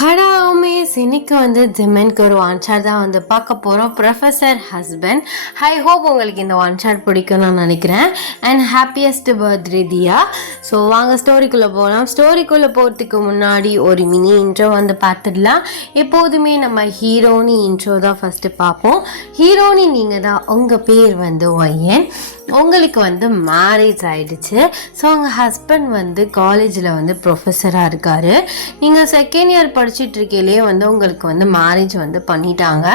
ஹடா உமேஷ் இன்னைக்கு வந்து ஜிமென்க்கு ஒரு ஒன் ஷாட் தான் வந்து பார்க்க போகிறோம். Professor husband. ஐ ஹோப் உங்களுக்கு இந்த ஒன் ஷாட் பிடிக்கும்னு நான் நினைக்கிறேன். And happiest birthday Diya. So வாங்க ஸ்டோரிக்குள்ளே போகலாம். ஸ்டோரிக்குள்ளே போகிறதுக்கு முன்னாடி ஒரு மினி இன்ட்ரோ வந்து பார்த்துடலாம். எப்போதுமே நம்ம ஹீரோனி இன்ட்ரோ தான் ஃபஸ்ட்டு பார்ப்போம். ஹீரோனி நீங்கள் தான், உங்கள் பேர் வந்து ஒய்யன், உங்களுக்கு வந்து மேரேஜ் ஆகிடுச்சு. ஸோ உங்கள் ஹஸ்பண்ட் வந்து காலேஜில் வந்து ப்ரொஃபஸராக இருக்கார். நீங்கள் செகண்ட் இயர் படிச்சுட்டு இருக்கையிலே வந்து உங்களுக்கு வந்து மேரேஜ் வந்து பண்ணிட்டாங்க.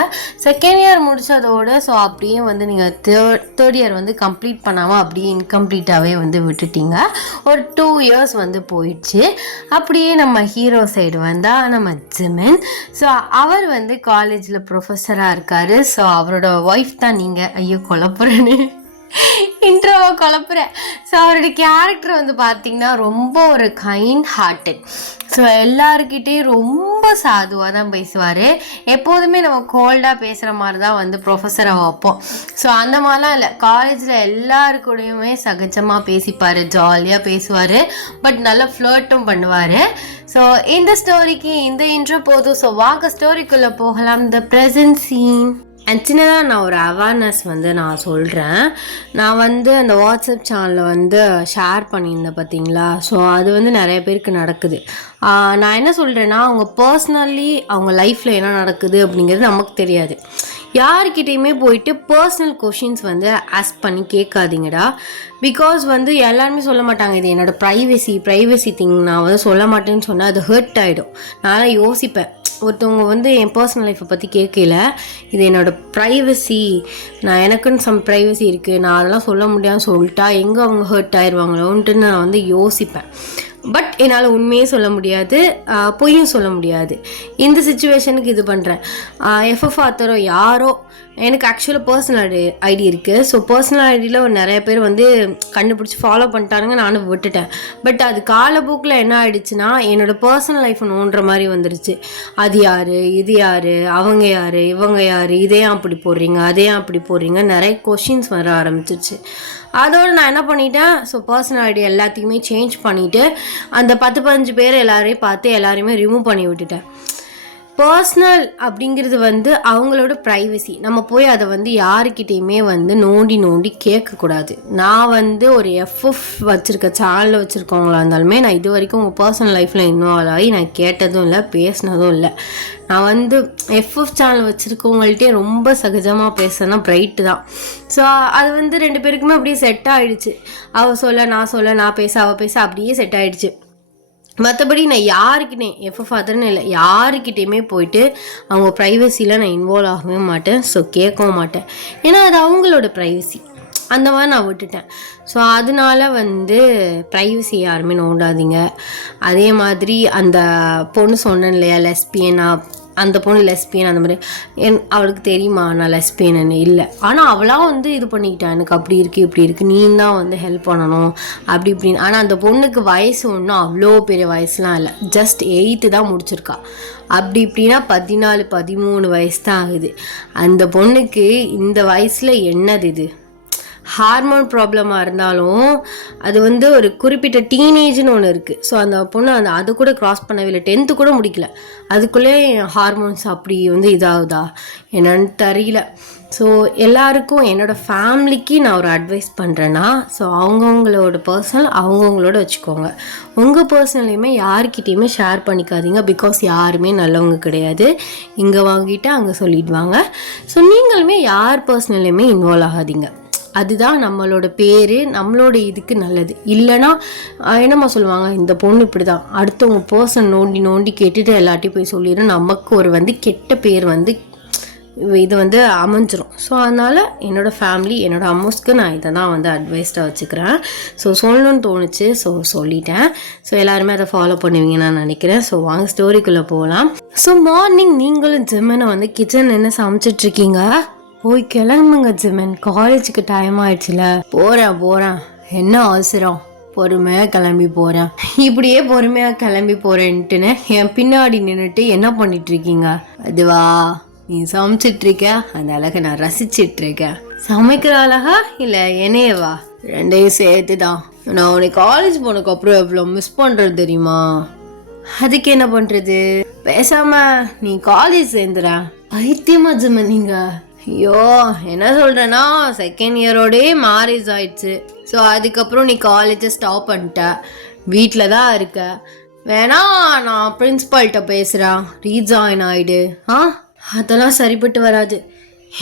செகண்ட் இயர் முடித்ததோடு ஸோ அப்படியே வந்து நீங்கள் தேர்ட் இயர் வந்து கம்ப்ளீட் பண்ணாமல் அப்படியே இன்கம்ப்ளீட்டாகவே வந்து விட்டுட்டீங்க. ஒரு 2 இயர்ஸ் வந்து போயிடுச்சு. அப்படியே நம்ம ஹீரோ சைடு வந்தால் நம்ம ஜிமென். ஸோ அவர் வந்து காலேஜில் ப்ரொஃபஸராக இருக்கார். ஸோ அவரோட ஒய்ஃப் தான் நீங்கள். ஐயோ குழப்புறேன்னு இன்ட்ரோவை குழப்புறேன். ஸோ அவருடைய கேரக்டர் வந்து பார்த்திங்கன்னா ரொம்ப ஒரு கைண்ட் ஹார்ட்டட். ஸோ எல்லாருக்கிட்டேயும் ரொம்ப சாதுவாக தான் பேசுவார். எப்போதுமே நம்ம கோல்டாக பேசுகிற மாதிரி தான் வந்து ப்ரொஃபஸரை வைப்போம். ஸோ அந்த மாதிரிலாம் இல்லை, காலேஜில் எல்லாருக்கூடையுமே சகஜமாக பேசிப்பார், ஜாலியாக பேசுவார், பட் நல்லா ஃப்ளர்ட்டும் பண்ணுவார். ஸோ இந்த ஸ்டோரிக்கு இந்த இன்ட்ரோ போதும். ஸோ வாங்க ஸ்டோரிக்குள்ளே போகலாம். The present scene. அண்ட் சின்னதாக நான் ஒரு அவேர்னஸ் வந்து நான் சொல்கிறேன். நான் வந்து அந்த வாட்ஸ்அப் சேனலில் வந்து ஷேர் பண்ணியிருந்தேன் பார்த்தீங்களா. ஸோ அது வந்து நிறைய பேருக்கு நடக்குது. நான் என்ன சொல்கிறேன்னா, அவங்க பர்சனலி அவங்க லைஃப்பில் என்ன நடக்குது அப்படிங்கிறது நமக்கு தெரியாது. யார்கிட்டையுமே போயிட்டு பர்சனல் கொஷின்ஸ் வந்து ஆஸ்க் பண்ணி கேட்காதீங்கடா. பிகாஸ் வந்து எல்லாருமே சொல்ல மாட்டாங்க, இது என்னோடய ப்ரைவசி திங், நான் வந்து சொல்ல மாட்டேன்னு சொன்னால் அது ஹர்ட் ஆகிடும். நான் யோசிப்பேன், ஒருத்தவங்க வந்து என் பர்சனல் லைஃப்பை பற்றி கேட்கல, இது என்னோடய ப்ரைவசி, நான் எனக்குன்னு சம் ப்ரைவசி இருக்குது, நான் அதெல்லாம் சொல்ல முடியாதுன்னு சொல்லிட்டா எங்கே அவங்க ஹர்ட் ஆயிடுவாங்களோன்ட்டு நான் வந்து யோசிப்பேன். பட் என்னால் உண்மையே சொல்ல முடியாது, பொய்யும் சொல்ல முடியாது. இந்த சுச்சுவேஷனுக்கு இது பண்ணுறேன். எஃப்எஃப் ஆத்தரோ யாரோ எனக்கு ஆக்சுவலாக பர்சனல் ஐடி இருக்குது. ஸோ பர்சனல் ஐடியில் ஒரு நிறைய பேர் வந்து கண்டுபிடிச்சி ஃபாலோ பண்ணிட்டானுங்க, நானும் விட்டுட்டேன். பட் அது காலப்போக்கில் என்ன ஆகிடுச்சுன்னா, என்னோடய பர்சனல் லைஃப்பை நோண்டுற மாதிரி வந்துருச்சு. அது யார், இது யார், அவங்க யார், இவங்க யார், இதையும் அப்படி போடுறீங்க, அதையும் அப்படி போடுறீங்க, நிறைய கொஷின்ஸ் வர ஆரம்பிச்சிருச்சு. அதோடு நான் என்ன பண்ணிட்டேன், ஸோ பர்சனல் ஐடி எல்லாத்தையுமே சேஞ்ச் பண்ணிவிட்டு அந்த 10-15 பேர் எல்லாரையும் பார்த்து எல்லாரையுமே ரிமூவ் பண்ணி விட்டுட்டேன். பர்சனல் அப்படிங்கிறது வந்து அவங்களோட ப்ரைவசி. நம்ம போய் அதை வந்து யாருக்கிட்டையுமே வந்து நோண்டி கேட்கக்கூடாது. நான் வந்து ஒரு எஃப்எஃப் வச்சுருக்க சேனலில் வச்சுருக்கவங்களா இருந்தாலுமே நான் இது வரைக்கும் உங்கள் பர்சனல் லைஃப்பில் இன்வால்வ் ஆகி நான் கேட்டதும் இல்லை, பேசினதும் இல்லை. நான் வந்து எஃப்எஃப் சேனல் வச்சுருக்கவங்கள்ட்டே ரொம்ப சகஜமாக பேசுனா பிரைட்டு தான். ஸோ அது வந்து 2 பேருக்குமே அப்படியே செட் ஆகிடுச்சு. அவள் சொல்ல, நான் பேச, அவள் பேச, அப்படியே செட் ஆகிடுச்சு. மற்றபடி நான் யாருக்கிட்டே எஃப்எஃப் ஆத்தர்னு இல்லை, யாருக்கிட்டேயுமே போயிட்டு அவங்க ப்ரைவசியில் நான் இன்வால்வ் ஆகவே மாட்டேன். ஸோ கேட்கவும் மாட்டேன். ஏன்னா அது அவங்களோட ப்ரைவசி, அந்த மாதிரி நான் விட்டுட்டேன். ஸோ அதனால வந்து ப்ரைவசி யாருமே நோண்டாதீங்க. அதே மாதிரி அந்த பொண்ணு சொன்னேன் இல்லையா, லெஸ்பியனா, அந்த பொண்ணு லெஸ்பியன், அந்த மாதிரி அவளுக்கு தெரியுமா நான் லெஸ்பியன்னு? இல்லை. ஆனால் அவளாக வந்து இது பண்ணிக்கிட்டான், எனக்கு அப்படி இருக்குது இப்படி இருக்குது, நீ தான் வந்து ஹெல்ப் பண்ணணும் அப்படி இப்படின்னு. ஆனால் அந்த பொண்ணுக்கு வயசு ஒன்றும் அவ்வளோ பெரிய வயசுலாம் இல்லை, ஜஸ்ட் 8th தான் முடிச்சிருக்கா. அப்படி இப்படின்னா 14-13 வயசு தான் ஆகுது. அந்த பொண்ணுக்கு இந்த வயசில் என்னது இது? ஹார்மோன் ப்ராப்ளமாக இருந்தாலும் அது வந்து ஒரு குறிப்பிட்ட டீனேஜ்னு ஒன்று இருக்குது. ஸோ அந்த பொண்ணு அது கூட க்ராஸ் பண்ணவே இல்லை, 10th கூட முடிக்கல, அதுக்குள்ளே ஹார்மோன்ஸ் அப்படி வந்து இதாகுதா என்னன்னு தெரியல. ஸோ எல்லாருக்கும், என்னோடய ஃபேமிலிக்கு நான் ஒரு அட்வைஸ் பண்ணுறேன்னா, ஸோ அவங்கவுங்களோட பர்சனல் அவங்கவுங்களோட வச்சுக்கோங்க. உங்கள் பர்சனலையுமே யார்கிட்டையுமே ஷேர் பண்ணிக்காதீங்க. பிகாஸ் யாருமே நல்லவங்க கிடையாது, இங்கே வாங்கிட்டு அங்கே சொல்லிடுவாங்க. ஸோ நீங்களுமே யார் பர்சனலையுமே இன்வால்வ் ஆகாதீங்க. அதுதான் நம்மளோட பேர், நம்மளோட இதுக்கு நல்லது. இல்லைன்னா என்னம்மா சொல்லுவாங்க, இந்த பொண்ணு இப்படி தான், அடுத்தவங்க பர்சன் நோண்டி கேட்டுட்டு எல்லாட்டையும் போய் சொல்லிடும், நமக்கு ஒரு வந்து கெட்ட பேர் வந்து இது வந்து அமைஞ்சிரும். ஸோ அதனால் என்னோடய ஃபேமிலி, என்னோடய அம்மாஸ்க்கு நான் இதை தான் வந்து அட்வைஸ்டாக வச்சுக்கிறேன். ஸோ சொல்லணும்னு தோணுச்சு, ஸோ சொல்லிட்டேன். ஸோ எல்லாருமே அதை ஃபாலோ பண்ணுவீங்கன்னு நான் நினைக்கிறேன். ஸோ வாங்க ஸ்டோரிக்குள்ளே போகலாம். ஸோ மார்னிங் நீங்களும் ஜிம்மெனை வந்து கிச்சன் என்ன சமைச்சிட்ருக்கீங்க? போய் கிளம்புங்க ஜிமென், காலேஜுக்கு டைம் ஆயிடுச்சுல. போகிறேன், என்ன அவசரம், பொறுமையாக கிளம்பி போகிறேன். இப்படியே பொறுமையாக கிளம்பி போகிறேன்ட்டுன்னு என் பின்னாடி நின்றுட்டு என்ன பண்ணிகிட்ருக்கீங்க? அதுவா, நீ சமைச்சிட்ருக்க, அந்த அழகை நான் ரசிச்சிட்ருக்கேன். சமைக்கிற அழகா இல்லை என்னையவா? 2ஐயும் சேர்த்து தான். நான் உனக்கு காலேஜ் போனதுக்கப்புறம் எவ்வளோ மிஸ் பண்ணுறது தெரியுமா? அதுக்கு என்ன பண்றது, பேசாம நீ காலேஜ் சேர்ந்துடா. பைத்தியமா ஜிமன் நீங்க. ஐயோ என்ன சொல்றேன்னா, செகண்ட் இயரோடே மேரேஜ் ஆயிடுச்சு. ஸோ அதுக்கப்புறம் நீ காலேஜை ஸ்டாப் பண்ணிட்ட, வீட்டில் தான் இருக்க. வேணா நான் பிரின்ஸ்பால்கிட்ட பேசுகிறேன், ரீஜாயின் ஆயிடு. அதெல்லாம் சரிப்பட்டு வராது.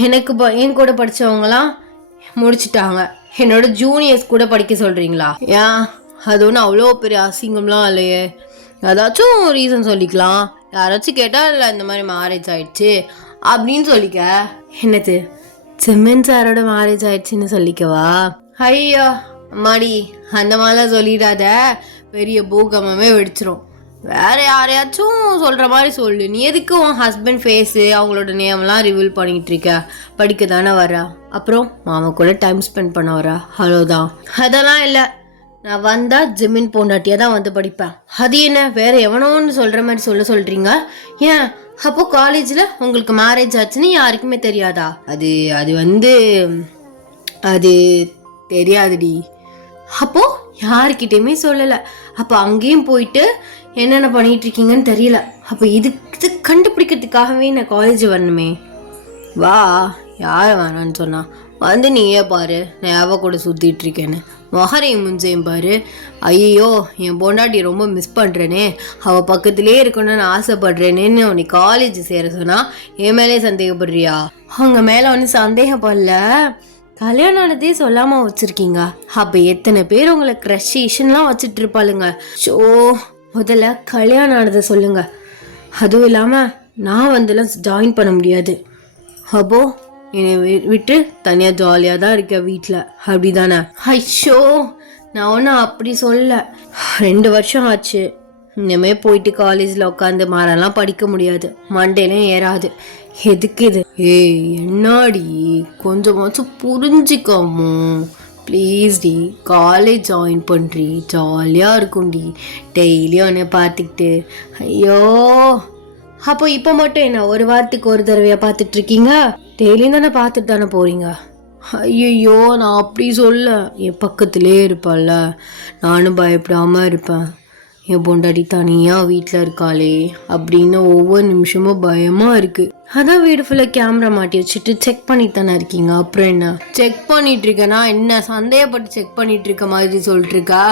எனக்கு என் கூட படித்தவங்களாம் முடிச்சிட்டாங்க, என்னோட ஜூனியர்ஸ் கூட படிக்க சொல்கிறீங்களா? ஏன் அது ஒன்றும் அவ்வளோ பெரிய அசிங்கம்லாம் இல்லையே. ஏதாச்சும் ரீசன் சொல்லிக்கலாம். யாராச்சும் கேட்டால் இல்லை இந்த மாதிரி மேரேஜ் ஆயிடுச்சு அப்படின்னு சொல்லிக்க. என்னது, செம்மன் சாரோட மேரேஜ் ஆயிடுச்சுன்னு சொல்லிக்கவா? ஐயோ அம்மாடி, அந்த மாதிரிலாம் சொல்லிடாத, பெரிய பூகம்பமே வெடிச்சிரும். வேற யாரையாச்சும் சொல்கிற மாதிரி சொல்லு. நீ எதுக்கு உன் ஹஸ்பண்ட் ஃபேஸு அவங்களோட நேம்லாம் ரிவீல் பண்ணிகிட்டு இருக்க? படிக்க தானே வரா, அப்புறம் மாமா கூட டைம் ஸ்பெண்ட் பண்ண வரா, அவ்வளோதான். அதெல்லாம் இல்லை, நான் வந்தால் ஜிமின் பொண்டாட்டியாக தான் வந்து படிப்பேன். அது என்ன வேற எவனோன்னு சொல்கிற மாதிரி சொல்கிறீங்க? ஏன் அப்போ காலேஜில் உங்களுக்கு மேரேஜ் ஆச்சுன்னு யாருக்குமே தெரியாதா? அது தெரியாதுடி. அப்போ யாருக்கிட்டையுமே சொல்லலை. அப்போ அங்கேயும் போயிட்டு என்னென்ன பண்ணிட்டு இருக்கீங்கன்னு தெரியல. அப்போ இது கண்டுபிடிக்கிறதுக்காகவே நான் காலேஜ் வரணுமே? வா, யாரை வேணான்னு சொன்னா? வந்து நீயே பாரு, நான் யாவ கூட சுற்றிட்டு இருக்கேன்னு. மொஹரையும் முஞ்சையும் பாரு. ஐயோ என் பொண்டாட்டி ரொம்ப மிஸ் பண்ணுறேனே, அவள் பக்கத்துலேயே இருக்கணும்னு ஆசைப்படுறேனேன்னு உன்னை காலேஜ் சேர சொன்னால் என் மேலே சந்தேகப்படுறியா? அவங்க மேலே ஒன்றும் சந்தேகப்படல, கல்யாணம் ஆனதே சொல்லாமல் வச்சுருக்கீங்க. அப்போ எத்தனை பேர் உங்களை க்ரஷேஷன்லாம் வச்சுட்டு இருப்பாளுங்க. ஷோ, முதல்ல கல்யாணம் ஆனதை சொல்லுங்க. அதுவும் இல்லாமல் நான் வந்துலாம் ஜாயின் பண்ண முடியாது. அப்போ என்னை விட்டு தனியாக ஜாலியாக தான் இருக்கேன் வீட்டில், அப்படி தானே? ஐயோ நான் ஒன்றும் அப்படி சொல்ல. 2 வருஷம் ஆச்சு, இனிமேல் போயிட்டு காலேஜில் உட்காந்து மாறெல்லாம் படிக்க முடியாது, மண்டேலையும் ஏறாது. எதுக்கு இது? ஏய் என்னாடி, கொஞ்சமாச்சும் புரிஞ்சிக்காமோ ப்ளீஸ் டி. காலேஜ் ஜாயின் பண்ணுறி, ஜாலியாக இருக்கும்டி, டெய்லியும் உன்னை பார்த்துக்கிட்டு. ஐயோ அப்போ இப்போ மட்டும் என்ன ஒரு வாரத்துக்கு ஒரு தடவையாக பார்த்துட்ருக்கீங்க? டெய்லியும் தானே பார்த்துட்டு தானே போகிறீங்க. ஐயோ நான் அப்படி சொல்ல, என் பக்கத்துலேயே இருப்பாள்ல, நானும் பயப்படாமல் இருப்பேன். என் பொண்டாட்டி தனியாக வீட்டில் இருக்காளே அப்படின்னு ஒவ்வொரு நிமிஷமும் பயமாக இருக்குது. அதான் வீடு ஃபுல்லாக கேமரா மாட்டி வச்சுட்டு செக் பண்ணிட்டு தானே இருக்கீங்க. அப்புறம் என்ன செக் பண்ணிட்டு இருக்கேன்னா என்ன சந்தேகப்பட்டு செக் பண்ணிட்டு இருக்க மாதிரி சொல்லிட்டு இருக்கா?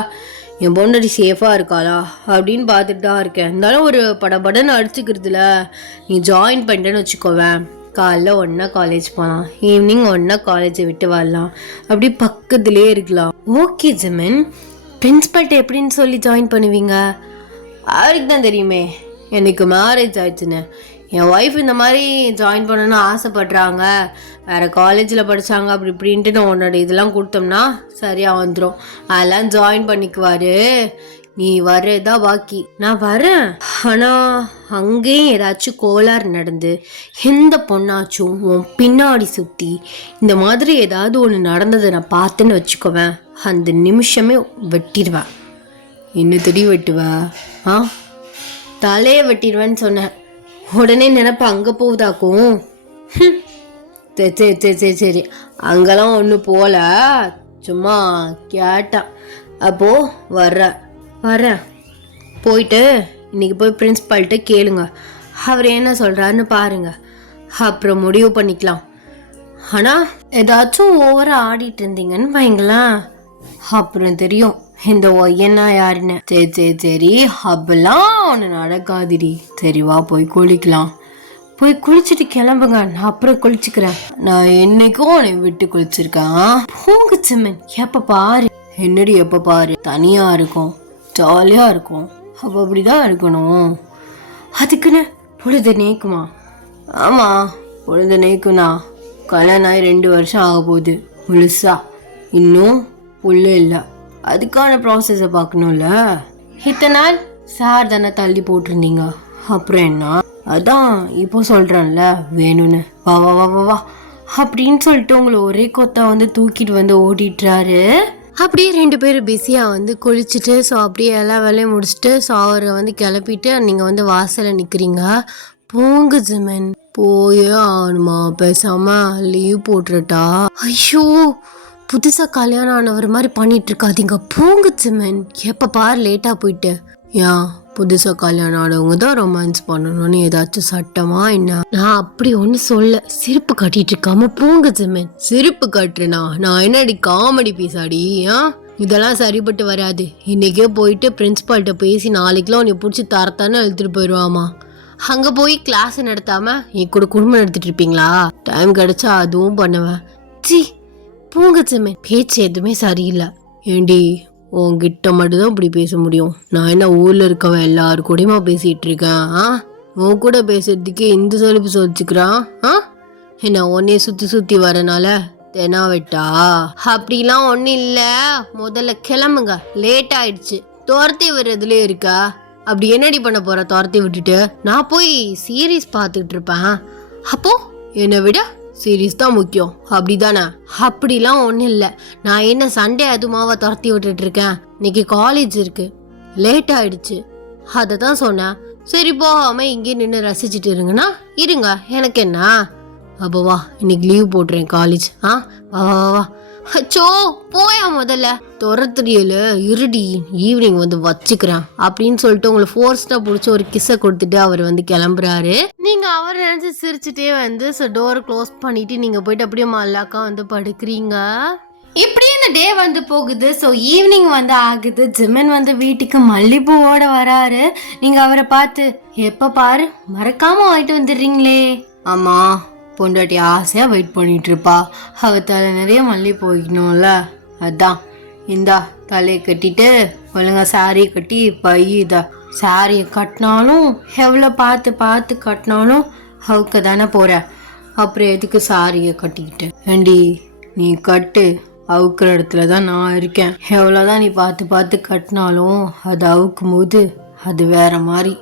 என் பொண்டாட்டி சேஃபாக இருக்காளா அப்படின்னு பார்த்துட்டு தான் இருக்கேன். இருந்தாலும் ஒரு படபடன்னு அடிச்சுக்கிறதுல நீ ஜாயின் பண்ணிட்டேன்னு வச்சுக்கோவேன், காலைல ஒன்றா காலேஜ் போகலாம், ஈவினிங் ஒன்றா காலேஜை விட்டு வரலாம், அப்படி பக்கத்துலேயே இருக்கலாம். ஓகே ஜிமின், பிரின்ஸ்பல்ட்ட எப்படின்னு சொல்லி ஜாயின் பண்ணுவீங்க? அவருக்கு தான் தெரியுமே எனக்கு மேரேஜ் ஆயிடுச்சுன்னு. என் ஒய்ஃப் இந்த மாதிரி ஜாயின் பண்ணணும்னு ஆசைப்படுறாங்க, வேறு காலேஜில் படித்தாங்க அப்படி இப்படின்ட்டு நான் உன்னோட இதெல்லாம் கொடுத்தோம்னா சரியாக வந்துடும், அதெல்லாம் ஜாயின் பண்ணிக்குவார். நீ வர்றதா பாக்கி. நான் வரேன், ஆனால் அங்கேயும் ஏதாச்சும் கோளாறு நடந்து எந்த பொண்ணாச்சும் உன் பின்னாடி சுற்றி இந்த மாதிரி ஏதாவது ஒன்று நடந்ததை நான் பார்த்தேன்னு வச்சுக்கோவேன், அந்த நிமிஷமே வெட்டிடுவேன். என்ன தெடி வெட்டுவேன்? தலையை வெட்டிடுவேன்னு சொன்னேன். உடனே நினைப்ப அங்கே போகுதாக்கும். சரி அங்கெல்லாம் ஒன்றும் போகல, சும்மா கேட்டேன். அப்போது வரேன் போயிட்டு இன்னைக்கு போய் பிரின்ஸ்பால்கிட்ட கேளுங்க, அவர் என்ன சொல்கிறாருன்னு பாருங்க, அப்புறம் முடிவு பண்ணிக்கலாம். ஆனால் ஏதாச்சும் ஓவராக ஆடிட்டு இருந்தீங்கன்னு வைங்களேன், அப்புறம் தெரியும் இந்த ஒய்யன்னா யாருன்னு. சரி அப்பெல்லாம் ஒன்று நடக்காதுடி. சரிவா போய் குளிக்கலாம், போய் குளிச்சுட்டு கிளம்புங்க, நான் அப்புறம் குளிச்சுக்கிறேன். நான் என்னைக்கும் உன்னை விட்டு குளிச்சிருக்கேன். போங்க சிம்மன், எப்ப பாரு. என்னடி எப்ப பாரு? தனியா இருக்கும், ஜாலியா இருக்கும், அப்ப அப்படிதான் இருக்கணும். அதுக்குன்னு பொழுது நேக்குமா? ஆமா பொழுது நேக்குண்ணா. கல்யாணம் ஆகி 2 வருஷம் ஆக போகுது முழுசா, இன்னும் புள்ள இல்லை, அதுக்கான ப்ராசஸை பார்க்கணும்ல. இத்தனை நாள் சார் தானே தள்ளி போட்டிருந்தீங்க, அப்புறம் என்ன? அதான் இப்போ சொல்கிறேன்ல வேணும்னு, வா வா வா வா வா அப்படின்னு சொல்லிட்டு உங்களை ஒரே கொத்தா வந்து தூக்கிட்டு வந்து ஓடிட்டுறாரு. அப்படியே 2 பேரும் பிஸியாக வந்து குளிச்சுட்டு, ஸோ அப்படியே எல்லா வேலையும் முடிச்சுட்டு, ஸோ அவரை வந்து கிளப்பிட்டு நீங்கள் வந்து வாசலில் நிற்கிறீங்க. போங்க ஜிமன், போயே ஆகணுமா? பேசாமல் லீவ் போட்டுட்டா? ஐயோ புதுசாக கல்யாணம் ஆனவர் மாதிரி பண்ணிட்டு இருக்காதீங்க, போங்க ஜிமன். எப்போ பாரு லேட்டாக போயிட்டு. ஏன் புதுசாக கல்யாணம் ஆனவங்க தான் ரொமான்ஸ் பண்ணணும்னு ஏதாச்சும் சட்டமா என்ன? நான் அப்படி ஒன்று சொல்ல. செருப்பு கட்டிட்டு இருக்காம போங்க ஜிமின். செருப்பு கட்டுறேனா? நான் என்னடி காமெடி பீஸாடி? இதெல்லாம் சரிப்பட்டு வராது. இன்னைக்கே போயிட்டு பிரின்சிபால்கிட்ட பேசி நாளைக்குலாம் உன்னை பிடிச்சி தரத்தானே எழுத்துட்டு போயிடுவாமா. அங்கே போய் கிளாஸ் நடத்தாம என் கூட குடும்பம் நடத்திட்டு இருப்பீங்களா? டைம் கிடைச்சா அதுவும் பண்ணுவேன். சி போங்க ஜிமின். பேச்சு எதுவுமே சரியில்லை. ஏண்டி உன்கிட்ட மட்டும்தான் இப்படி பேச முடியும். நான் என்ன ஊர்ல இருக்கவ எல்லாரு கூடயுமா பேசிட்டு இருக்கேன்? உன் கூட பேசுறதுக்கே இந்த செலவு சொல்லிச்சுக்கிறான். என்ன உன்னே சுத்தி வரனால தெனாவட்டா? அப்படிலாம் ஒன்றும் இல்லை. முதல்ல கிளம்புங்க, லேட் ஆயிடுச்சு. துரத்தி விடுறதுலேயே இருக்கா? அப்படி என்னடி பண்ண போற துரத்தி விட்டுட்டு? நான் போய் சீரீஸ் பார்த்துட்டு இருப்பேன். அப்போ என்னை விட சீரீஸ் தான் முக்கியம் அப்படிதானே? அப்படிலாம் ஒன்றும் இல்லை. நான் என்ன சண்டே அதுமாவா துரத்தி விட்டுட்டு இருக்கேன்? இன்னைக்கு காலேஜ் இருக்கு, லேட் ஆயிடுச்சு, அதை தான் சொன்னேன். சரி போகாம இங்கே நின்று ரசிச்சுட்டு இருங்கன்னா இருங்க, எனக்கு என்ன? அப்போ வா, இன்னைக்கு லீவ் போட்டுறேன் காலேஜ். வா வா வா. அச்சோ போயா முதல்ல. துரத்துறியல இருடி, ஈவினிங் வந்து வச்சுக்கிறேன் அப்படின்னு சொல்லிட்டு உங்களை ஃபோர்ஸ்டா பிடிச்சி ஒரு கிஸ்ஸை கொடுத்துட்டு அவர் வந்து கிளம்புறாரு. நீங்க அவர் நினைச்சு சிரிச்சுட்டே வந்து டோரை க்ளோஸ் பண்ணிட்டு நீங்க போயிட்டு அப்படியே மல்லாக்கா வந்து படுக்கிறீங்க. இப்படி இந்த டே வந்து போகுது. ஸோ ஈவினிங் வந்து ஆகுது. ஜிமின் வந்து வீட்டுக்கு மல்லிப்பூவோட வராரு. நீங்க அவரை பார்த்து எப்ப பாரு மறக்காம வாங்கிட்டு வந்துடுறீங்களே. ஆமா, பொண்டாட்டி ஆசையா வெயிட் பண்ணிட்டு இருப்பா. அவ தலை நிறைய மல்லிப்பூ வைக்கணும்ல, அதான் இந்தா தலையை கட்டிட்டு ஒழுங்கா சாரியை கட்டி பையுதா. சாரியை கட்டினாலும் எவ்வளோ பார்த்து கட்டினாலும் அவுக்க தானே போற. அப்புறம் எதுக்கு சாரியை கட்டிக்கிட்டு? ஏண்டி நீ கட்டு, அவுக்குற இடத்துல தான் நான் இருக்கேன். எவ்வளோதான் நீ பார்த்து கட்டினாலும் அது அவுக்கும் போது அது வேற மாதிரி.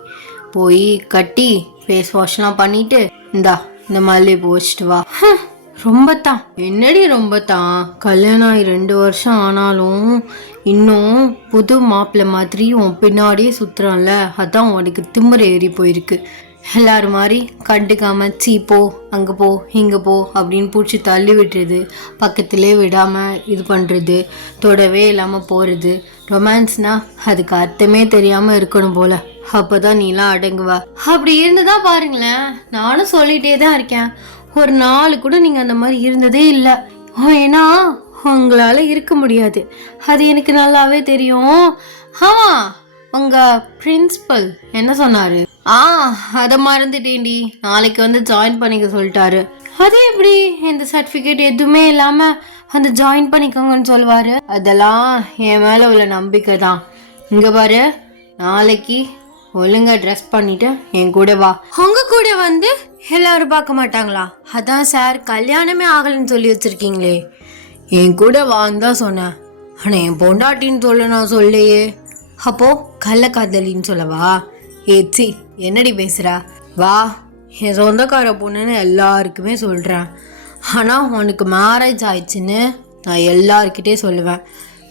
போய் கட்டி ஃபேஸ் வாஷ்லாம் பண்ணிட்டு இந்தா இந்த மல்லிகைப்பூ வச்சுட்டு வா. ரொம்ப தான் என்னடி ரொம்ப தான்? கல்யாணம் ஆகி 2 வருஷம் ஆனாலும் இன்னும் புது மாப்பிள்ளை மாதிரி உன் பின்னாடியே சுத்துறான்ல, அதான் உனக்கு திமிர ஏறி போயிருக்கு. எல்லாரும் மாதிரி கண்டுக்காம சீ போ, அங்கே போ, இங்கே போ அப்படின்னு பிடிச்சி தள்ளி விட்டுறது, பக்கத்திலே விடாமல் இது பண்ணுறது, தொடவே இல்லாமல் போகிறது. ரொமான்ஸ்னா அதுக்கு அர்த்தமே தெரியாமல் இருக்கணும் போல, அப்போதான் நீலாம் அடங்குவா. அப்படி இருந்துதான் பாருங்களேன், நானும் சொல்லிகிட்டே தான் இருக்கேன். ஒரு நாள் கூட நீங்கள் அந்த மாதிரி இருந்ததே இல்லை. ஏன்னா உங்களால் இருக்க முடியாது, அது எனக்கு நல்லாவே தெரியும். ஆமாம், உங்கள் பிரின்சிபல் என்ன சொன்னார்? அதை மறந்துட்டேன்டி, நாளைக்கு வந்து ஜாயின் பண்ணிக்க சொல்லிட்டாரு. அது எப்படி? இந்த சர்டிஃபிகேட் எதுவுமே இல்லாமல் வந்து ஜாயின் பண்ணிக்கோங்கன்னு சொல்லுவார். அதெல்லாம் என் மேலே உள்ள நம்பிக்கை தான். இங்கே பாரு, நாளைக்கு ஒழுங்கா ட்ரெஸ் பண்ணிட்டு என் கூட வா. உங்க கூட வந்து எல்லாரும் பார்க்க மாட்டாங்களா? அதான் சார் கல்யாணமே ஆகலைன்னு சொல்லி வச்சிருக்கீங்களே. என் கூட வான்னு தான் சொன்னேன், ஆனால் என் பொண்டாட்டின்னு சொல்ல நான் சொல்லையே. அப்போ கள்ளக்காதலின்னு சொல்லவா? ஏச்சி என்னடி பேசுகிறா? வா, என் சொந்தக்கார பொண்ணுன்னு எல்லாருக்குமே சொல்கிறேன். ஆனால் உனக்கு மேரேஜ் ஆயிடுச்சுன்னு நான் எல்லாருக்கிட்டே சொல்லுவேன்.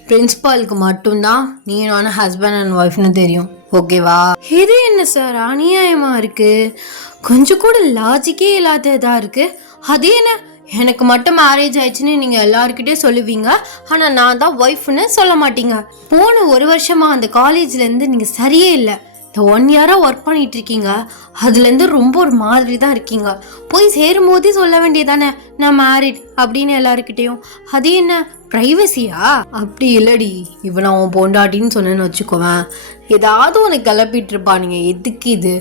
பிரின்சிபாலுக்கு மட்டும்தான் நீ நானும் ஹஸ்பண்ட் அண்ட் ஒய்ஃப்னு தெரியும், ஓகேவா? இது என்ன சார் அநியாயமாக இருக்குது? கொஞ்சம் கூட லாஜிக்கே இல்லாததாக இருக்குது. அது என்ன, எனக்கு மட்டும் மேரேஜ் ஆயிடுச்சுன்னு நீங்கள் எல்லாருக்கிட்டே சொல்லுவீங்க, ஆனால் நான் தான் ஒய்ஃப்னு சொல்ல மாட்டீங்க. போன 1 வருஷமாக அந்த காலேஜ்லேருந்து நீங்கள் சரியே இல்லை. இந்த 1 இயராக ஒர்க் பண்ணிட்டு இருக்கீங்க, அதுலேருந்து ரொம்ப ஒரு மாதிரி தான் இருக்கீங்க. போய் சேரும் போதே சொல்ல வேண்டியதானே நான் மேரிட் அப்படின்னு எல்லாருக்கிட்டையும். அது என்ன ப்ரைவசியா? அப்படி இல்லடி, இப்போ நான் உன் பொண்டாட்டின்னு சொன்னேன்னு வச்சுக்கோவேன், ஏதாவது உனக்கு கிளப்பிட்டு இருப்பானுங்க. எதுக்கு இது?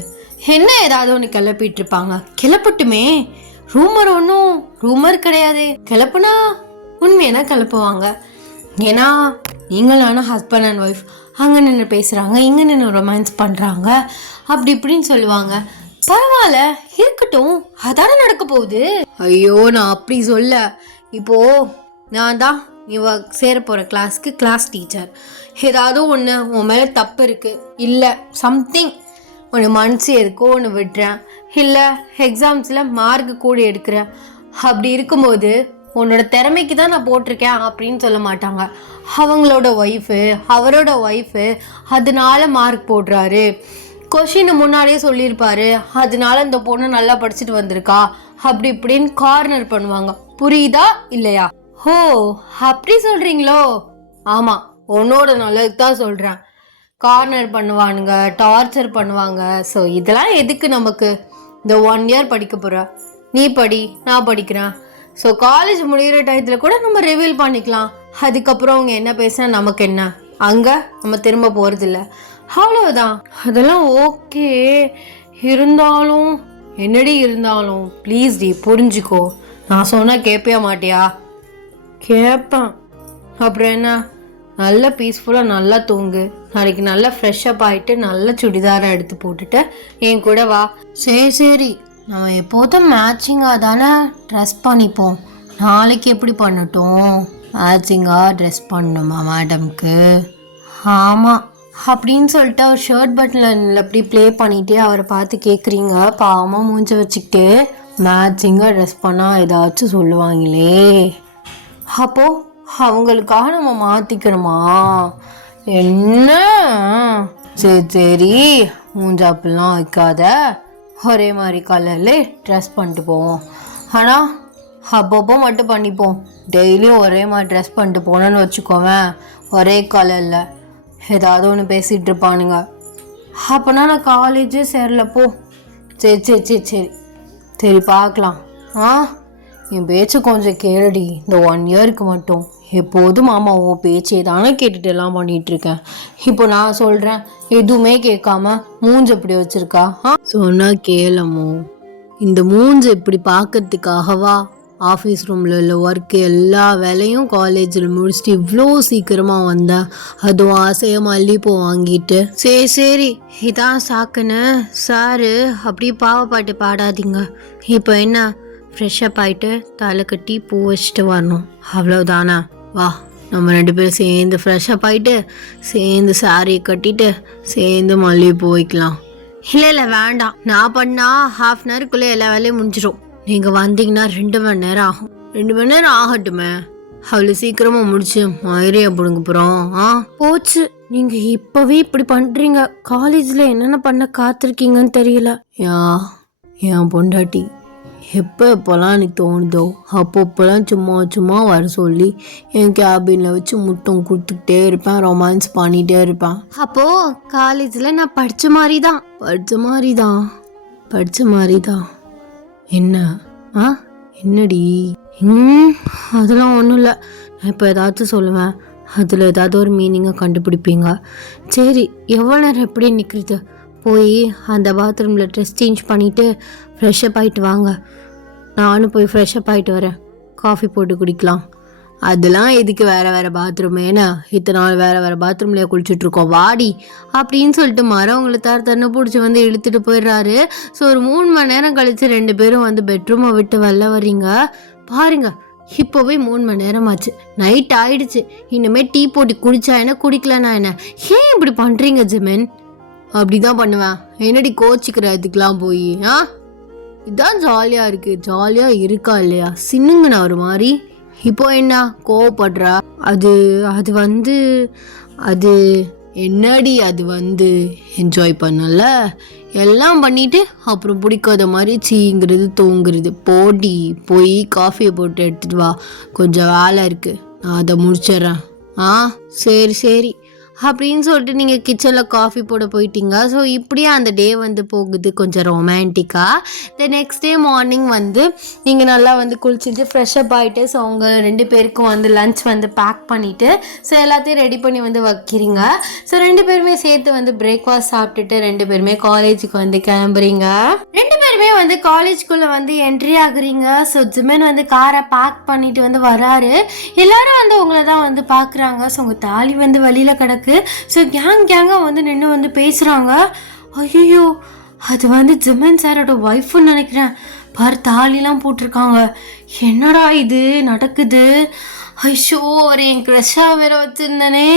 என்ன ஏதாவது ஒன்று கிளப்பிட்டு இருப்பாங்க, கிளப்பட்டுமே. ரூமர் ஒன்றும் ரூமர் கிடையாது, கிளப்புனா உண்மையான கிளப்புவாங்க. ஏன்னா நீங்கள் நானும் ஹஸ்பண்ட் அண்ட் ஒய்ஃப், அங்கே நின்று பேசுகிறாங்க, இங்கே நின்று ரொமான்ஸ் பண்ணுறாங்க, அப்படி இப்படின்னு சொல்லுவாங்க. பரவாயில்ல இருக்கட்டும், அதானே நடக்க போகுது. ஐயோ நான் அப்படி சொல்ல. இப்போது நான் தான் இவ சேர போகிற கிளாஸ்க்கு கிளாஸ் டீச்சர். ஏதாவது ஒன்று உன் மேலே தப்பு இருக்குது, இல்லை சம்திங் ஒன்று மனசு எதுக்கோ ஒன்று விட்டுறேன், இல்லை எக்ஸாம்ஸில் மார்க்கு கூட எடுக்கிறேன், அப்படி இருக்கும்போது உன்னோட திறமைக்கு தான் நான் போட்டிருக்கேன் அப்படின்னு சொல்ல மாட்டாங்க. அவங்களோட ஒய்ஃபு, அவரோட ஒய்ஃபு அதனால மார்க் போடுறாரு, கொஷினை முன்னாடியே சொல்லியிருப்பாரு, அதனால இந்த பொண்ணு நல்லா படிச்சுட்டு வந்திருக்கா, அப்படி இப்படின்னு கார்னர் பண்ணுவாங்க. புரியுதா இல்லையா? ஓ அப்படி சொல்கிறீங்களோ? ஆமாம், உன்னோட நல்லதுக்கு தான் சொல்கிறேன். கார்னர் பண்ணுவானுங்க, டார்ச்சர் பண்ணுவாங்க. ஸோ இதெல்லாம் எதுக்கு நமக்கு? இந்த 1 இயர் படிக்க போகிற, நீ படி, நான் படிக்கிறேன். ஸோ காலேஜ் முடிகிற டயத்தில் கூட நம்ம ரிவீல் பண்ணிக்கலாம். அதுக்கப்புறம் அவங்க என்ன பேசினா நமக்கு என்ன? அங்கே நம்ம திரும்ப போகிறதில்ல, அவ்வளோதான். அதெல்லாம் ஓகே. இருந்தாலும் என்னடி இருந்தாலும் ப்ளீஸ் டி புரிஞ்சுக்கோ. நான் சொன்னால் கேட்பே மாட்டியா? கேட்பேன். அப்புறம் என்ன, நல்லா பீஸ்ஃபுல்லாக நல்லா தூங்கு. நாளைக்கு நல்லா ஃப்ரெஷ்ஷப் ஆகிட்டு நல்ல சுடிதாரை எடுத்து போட்டுட்டு என் கூட வா. சரி நம்ம எப்போதும் மேட்சிங்காக தானே ட்ரெஸ் பண்ணிப்போம். நாளைக்கு எப்படி பண்ணட்டும்? மேட்சிங்காக ட்ரெஸ் பண்ணணுமா மேடம்க்கு? ஆமாம் அப்படின்னு சொல்லிட்டு அவர் ஷர்ட் பட்டனில் அப்படி ப்ளே பண்ணிகிட்டே அவரை பார்த்து கேட்குறீங்க. பாவமாக மூஞ்ச வச்சுக்கிட்டு மேட்சிங்காக ட்ரெஸ் பண்ணால் ஏதாச்சும் சொல்லுவாங்களே, அப்போது அவங்களுக்காக நம்ம மாற்றிக்கணுமா என்ன? சரி மூஞ்சாப்பெல்லாம் வைக்காத, ஒரே மாதிரி கலரில் ட்ரெஸ் பண்ணிட்டு போவோம். ஆனால் அப்பப்போ மட்டும் பண்ணிப்போம். டெய்லியும் ஒரே மாதிரி ட்ரெஸ் பண்ணிட்டு போனோன்னு வச்சுக்கோவேன், ஒரே கலரில் ஏதாவது ஒன்று பேசிகிட்டு இருப்பானுங்க. அப்போனா நான் காலேஜே சேரல போ. சரி பார்க்கலாம். என் பேச்சை கொஞ்சம் கேளுடி. இந்த 1 இயருக்கு மட்டும் எப்போதும் மாமா உன் பேச்சே தானே கேட்டுட்டு எல்லாம் பண்ணிகிட்ருக்கேன். இப்போ நான் சொல்கிறேன், எதுவுமே கேட்காம மூஞ்ச இப்படி வச்சுருக்கா. சொன்னால் கேளமோ? இந்த மூஞ்சை இப்படி பார்க்கறதுக்காகவா ஆஃபீஸ் ரூமில் உள்ள ஒர்க்கு எல்லா வேலையும் காலேஜில் முடிச்சுட்டு இவ்வளோ சீக்கிரமாக வந்தேன்? அதுவும் ஆசையாக மல்லிப்பூ வாங்கிட்டு. சரி இதான் சாக்குன்னு சாரு அப்படி பாவப்பாட்டு பாடாதீங்க. இப்போ என்ன, ஃப்ரெஷ்ஷப் ஆகிட்டு தலை கட்டி பூ வச்சுட்டு வரணும், அவ்வளோதானா? வா நம்ம 2 பேரும் சேர்ந்து ஃப்ரெஷ்ஷப் ஆகிட்டு சேர்ந்து சாரியை கட்டிட்டு சேர்ந்து மல்லிகைப்பூ வைக்கலாம். இல்லை வேண்டாம், நான் பண்ணால் 1/2 அன் ஹவருக்குள்ளே எல்லா வேலையும் முடிஞ்சிடும். நீங்கள் வந்தீங்கன்னா 2 மணி நேரம் ஆகும். 2 மணி நேரம் ஆகட்டுமே, அவ்வளோ சீக்கிரமாக முடிச்சு மயிரையை பிடுங்க போகிறோம். போச்சு, நீங்கள் இப்போவே இப்படி பண்ணுறீங்க. காலேஜில் என்னென்ன பண்ண காத்திருக்கீங்கன்னு தெரியல. என் பொண்டாட்டி எப்போலாம் எனக்கு தோணுதோ அப்போலாம் சும்மா வர சொல்லி என் கேபினில் வச்சு முத்தம் கொடுத்துக்கிட்டே இருப்பேன், ரொமான்ஸ் பண்ணிகிட்டே இருப்பேன். அப்போது காலேஜில் நான் படித்த மாதிரி தான். என்ன என்னடி? அதெல்லாம் ஒன்றும் இல்லை. நான் இப்போ ஏதாச்சும் சொல்லுவேன், அதில் ஏதாவது ஒரு மீனிங்கை கண்டுபிடிப்பீங்க. சரி எவ்வளோ நேரம் எப்படி நிற்கிறது? போய் அந்த பாத்ரூமில் ட்ரெஸ் சேஞ்ச் பண்ணிவிட்டு ஃப்ரெஷ்ஷப் ஆகிட்டு வாங்க. நானும் போய் ஃப்ரெஷ்ஷப் ஆகிட்டு வரேன், காஃபி போட்டு குடிக்கலாம். அதெல்லாம் எதுக்கு வேறு பாத்ரூம்? ஏன்னா இத்தனை நாள் வேறு பாத்ரூம்லேயே குளிச்சுட்ருக்கோம், வாடி அப்படின்னு சொல்லிட்டு மரவங்களை தன்னை பிடிச்சி வந்து இழுத்துட்டு போயிடுறாரு. ஸோ ஒரு 3 மணி நேரம் கழித்து 2 பேரும் வந்து பெட்ரூமை விட்டு வெளில வர்றீங்க. பாருங்க, இப்போவே 3 மணி நேரம் ஆச்சு, நைட் ஆயிடுச்சு. இனிமேல் டீ போட்டு குடிச்சா என்ன, குடிக்கலன்னா என்ன? ஏன் இப்படி பண்ணுறீங்க ஜிமின்? அப்படி தான் பண்ணுவேன். என்னடி கோச்சிக்கிற இதுக்கெலாம் போய்? இதான் ஜாலியாக இருக்குது. ஜாலியாக இருக்கா இல்லையா? சின்னுங்கண்ணா ஒரு மாதிரி. இப்போ என்ன கோவப்படுறா? அது வந்து என்னடி, அது வந்து என்ஜாய் பண்ணல, எல்லாம் பண்ணிட்டு அப்புறம் பிடிக்காத மாதிரி சீங்கிறது தூங்குறது. போடி போய் காஃபியை போட்டு எடுத்துகிட்டு வா, கொஞ்சம் வேலை இருக்குது, நான் அதை முடிச்சிட்றேன். சரி அப்படின்னு சொல்லிட்டு நீங்கள் கிச்சனில் காஃபி போட போயிட்டீங்க. ஸோ இப்படியே அந்த டே வந்து போகுது கொஞ்சம் ரொமான்டிக்காக. த நெக்ஸ்ட் டே மார்னிங் வந்து நீங்கள் நல்லா வந்து குளிச்சுட்டு ஃப்ரெஷ்ஷப் ஆகிட்டு ஸோ அவங்க 2 பேருக்கும் வந்து லன்ச் வந்து பேக் பண்ணிவிட்டு ஸோ எல்லாத்தையும் ரெடி பண்ணி வந்து வைக்கிறீங்க. ஸோ 2 பேருமே சேர்த்து வந்து பிரேக்ஃபாஸ்ட் சாப்பிட்டுட்டு 2 பேருமே காலேஜுக்கு வந்து கிளம்புறீங்க. 2 பேருமே வந்து காலேஜ்குள்ளே வந்து என்ட்ரி ஆகுறீங்க. ஸோ ஜிமின் வந்து காரை பேக் பண்ணிட்டு வந்து வராரு. எல்லாரும் வந்து உங்களை தான் வந்து பார்க்குறாங்க. ஸோ உங்கள் தாலி வந்து வழியில் கிடக்கு. ஸோ கேங்காக வந்து நின்று வந்து பேசுகிறாங்க. ஐயோ, அது வந்து ஜிமின் சாரோட ஒய்ஃப்னு நினைக்கிறேன். பார், தாலிலாம் போட்டிருக்காங்க. என்னடா இது நடக்குது? ஐயோ, ஒரு என் க்ரஷ்ஷாக வேற வச்சுருந்தனே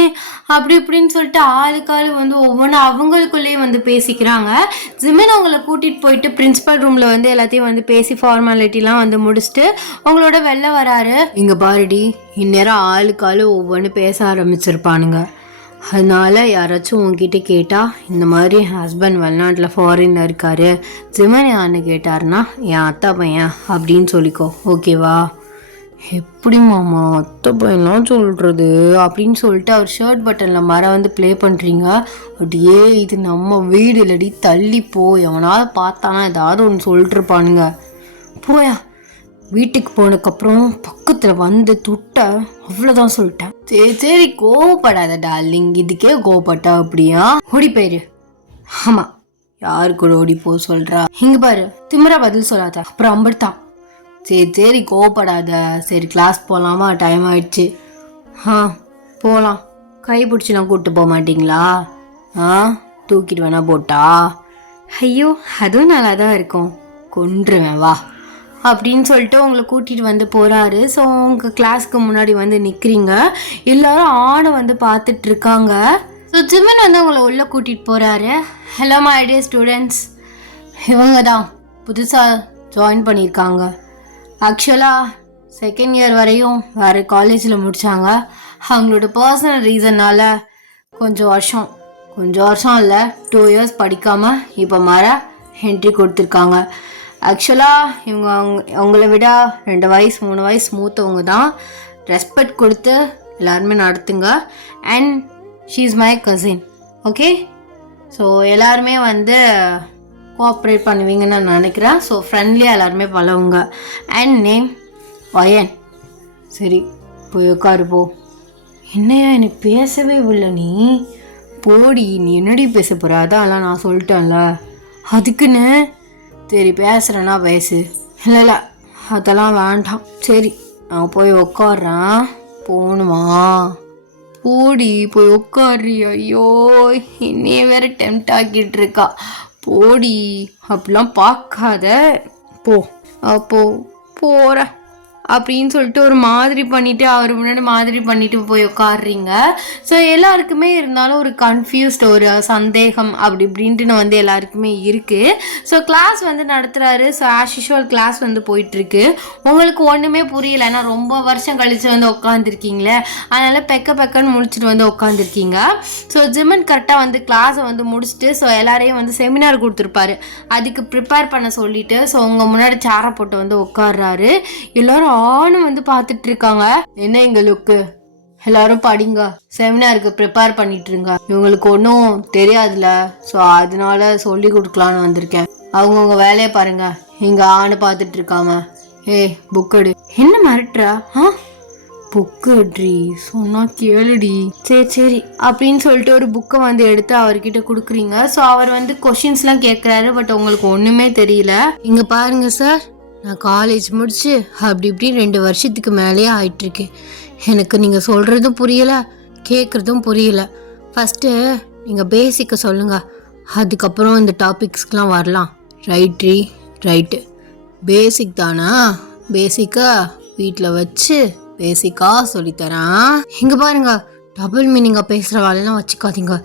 அப்படி இப்படின்னு சொல்லிட்டு ஆளுக்காள் வந்து ஒவ்வொன்றும் அவங்களுக்குள்ளேயே வந்து பேசிக்கிறாங்க. ஜிமின் அவங்கள கூட்டிகிட்டு போயிட்டு பிரின்ஸிபல் ரூமில் வந்து எல்லாத்தையும் வந்து பேசி ஃபார்மாலிட்டிலாம் வந்து முடிச்சுட்டு அவங்களோட வெளில வராரு. இங்கே பாருடி, இந்நேரம் ஆளுக்காள் ஒவ்வொன்று பேச ஆரம்பிச்சிருப்பானுங்க. அதனால் யாராச்சும் உங்ககிட்ட கேட்டால் இந்த மாதிரி ஹஸ்பண்ட் வெளிநாட்டில் ஃபாரினில் இருக்கார், ஜிமின் யாருன்னு கேட்டாருன்னா என் அத்தா பையன் அப்படின்னு சொல்லிக்கோ, ஓகேவா? எப்படி மாமா அத்தை பையன்லாம் சொல்கிறது அப்படின்னு சொல்லிட்டு அவர் ஷர்ட் பட்டனில் மரம் வந்து ப்ளே பண்ணுறீங்க. அப்படியே இது நம்ம வீடு இல்லடி, தள்ளி போ, எவனாவது பார்த்தானா ஏதாவது ஒன்று சொல்லிட்டுருப்பானுங்க. போயா. வீட்டுக்கு போனதுக்கப்புறம் பக்கத்தில் வந்து துட்ட அவ்வளோதான் சொல்லிட்டேன். சரி சரி கோவப்படாத டார்லிங், இதுக்கே கோவப்பட்டா அப்படியா? ஓடி போயிரு. ஆமாம், யாரு கூட ஓடி போ சொல்கிறா? இங்கே பாரு, திமிரா பதில் சொல்லாத, அப்புறம் அம்படுத்தான். சரி சரி கோவப்படாத. சரி கிளாஸ் போகலாமா? டைம் ஆயிடுச்சு. போகலாம். கை பிடிச்சிலாம் கூப்பிட்டு போக மாட்டிங்களா? தூக்கிட்டு வேணா போட்டா? ஐயோ அதுவும் நல்லா தான் இருக்கும், கொன்றுவேன் வா அப்படின்னு சொல்லிட்டு உங்களை கூட்டிகிட்டு வந்து போகிறாரு. ஸோ உங்கள் கிளாஸ்க்கு முன்னாடி வந்து நிற்கிறீங்க. எல்லோரும் ஆணை வந்து பார்த்துட்ருக்காங்க. ஸோ ஜிம்மன் வந்து உங்களை உள்ளே கூட்டிகிட்டு போகிறாரு. ஹலோ மை டியர் ஸ்டூடெண்ட்ஸ், இவங்க தான் புதுசாக ஜாயின் பண்ணியிருக்காங்க. ஆக்சுவலாக செகண்ட் இயர் வரையும் வேறு காலேஜில் முடித்தாங்க. அவங்களோட பர்சனல் ரீசன்னால் கொஞ்சம் வருஷம் இல்லை 2 இயர்ஸ் படிக்காமல் இப்போ என்ட்ரி கொடுத்துருக்காங்க. ஆக்சுவலாக இவங்க அவங்கள விட 2 வயசு 3 வயசு மூத்தவங்க தான். ரெஸ்பெக்ட் கொடுத்து எல்லாருமே நடத்துங்க. And she is my cousin. Okay, so எல்லாருமே வந்து கோஆப்ரேட் பண்ணுவீங்கன்னு நான் நினைக்கிறேன். ஸோ ஃப்ரெண்ட்லியாக எல்லாருமே பழகுங்க. அண்ட் நேம் வயன். சரி போய் உட்காரு போ. என்னையா எனக்கு பேசவே இல்லை நீ? போடி, நீ என்னடி பேச போகிற? அதான் நான் சொல்லிட்டேன்ல. அதுக்குன்னு சரி பேசுகிறேன்னா பேசு. இல்லை அதெல்லாம் வேண்டாம். சரி நான் போய் உட்காடுறேன். போகணுமா? போடி போய் உட்காரு. ஐயோ என்னையே வேற டெம்ட் ஆக்கிட்டு இருக்கா. போடி, அப்படிலாம் பார்க்காத, போ. அப்போ போகிற அப்படின்னு சொல்லிட்டு ஒரு மாதிரி பண்ணிவிட்டு அவர் முன்னாடி மாதிரி பண்ணிவிட்டு போய் உட்காடுறீங்க. ஸோ எல்லாருக்குமே இருந்தாலும் ஒரு கன்ஃபியூஸ்ட், ஒரு சந்தேகம் அப்படி இப்படின்ட்டு வந்து எல்லாருக்குமே இருக்குது. ஸோ கிளாஸ் வந்து நடத்துகிறாரு. ஸோ ஆஸ் யூஷுவல் கிளாஸ் வந்து போயிட்டுருக்கு. உங்களுக்கு ஒன்றுமே புரியல, ஏன்னா ரொம்ப வருஷம் கழித்து வந்து உட்காந்துருக்கீங்களே, அதனால் பெக்கன்னு முடிச்சுட்டு வந்து உட்காந்துருக்கீங்க. ஸோ ஜிம்மன் கரெக்டாக வந்து கிளாஸை வந்து முடிச்சுட்டு ஸோ எல்லாரையும் வந்து செமினார் கொடுத்துருப்பாரு, அதுக்கு ப்ரிப்பேர் பண்ண சொல்லிவிட்டு ஸோ உங்கள் முன்னாடி சேரை போட்டு வந்து உட்காடுறாரு. எல்லோரும் ஆணும் வந்து பார்த்துட்டு இருக்காங்க. என்ன எங்க லுக்கு? எல்லாரும் படிங்க, செமினாருக்கு ப்ரிப்பேர் பண்ணிட்டு இருங்க. இவங்களுக்கு ஒன்றும் தெரியாதுல, ஸோ அதனால சொல்லி கொடுக்கலான்னு வந்திருக்கேன். அவங்கவுங்க வேலையை பாருங்க, இங்க ஆணு பார்த்துட்டு இருக்காம. புக் எடு. என்ன மிரட்டுறா? புக்கு எடுறி சொன்னா கேளுடி. சரி அப்படின்னு சொல்லிட்டு ஒரு புக்கை வந்து எடுத்து அவர்கிட்ட கொடுக்குறீங்க. ஸோ அவர் வந்து கொஷின்ஸ்லாம் கேட்குறாரு. பட் உங்களுக்கு ஒன்றுமே தெரியல. இங்கே பாருங்க சார், நான் காலேஜ் முடிச்சு அப்படி இப்படி 2 வருஷத்துக்கு மேலேயே ஆயிட்டுருக்கு. எனக்கு நீங்கள் சொல்கிறதும் புரியலை, கேட்குறதும் புரியல. ஃபஸ்ட்டு நீங்கள் பேசிக்கை சொல்லுங்கள், அதுக்கப்புறம் இந்த டாபிக்ஸ்க்கெலாம் வரலாம். ரைட்டு. பேசிக் தானா? பேசிக்காக வீட்டில் வச்சு பேசிக்காக சொல்லித்தரேன். இங்கே பாருங்க, டபுள் மீனிங்காக பேசுகிற வேலையெல்லாம் வச்சுக்காதீங்க.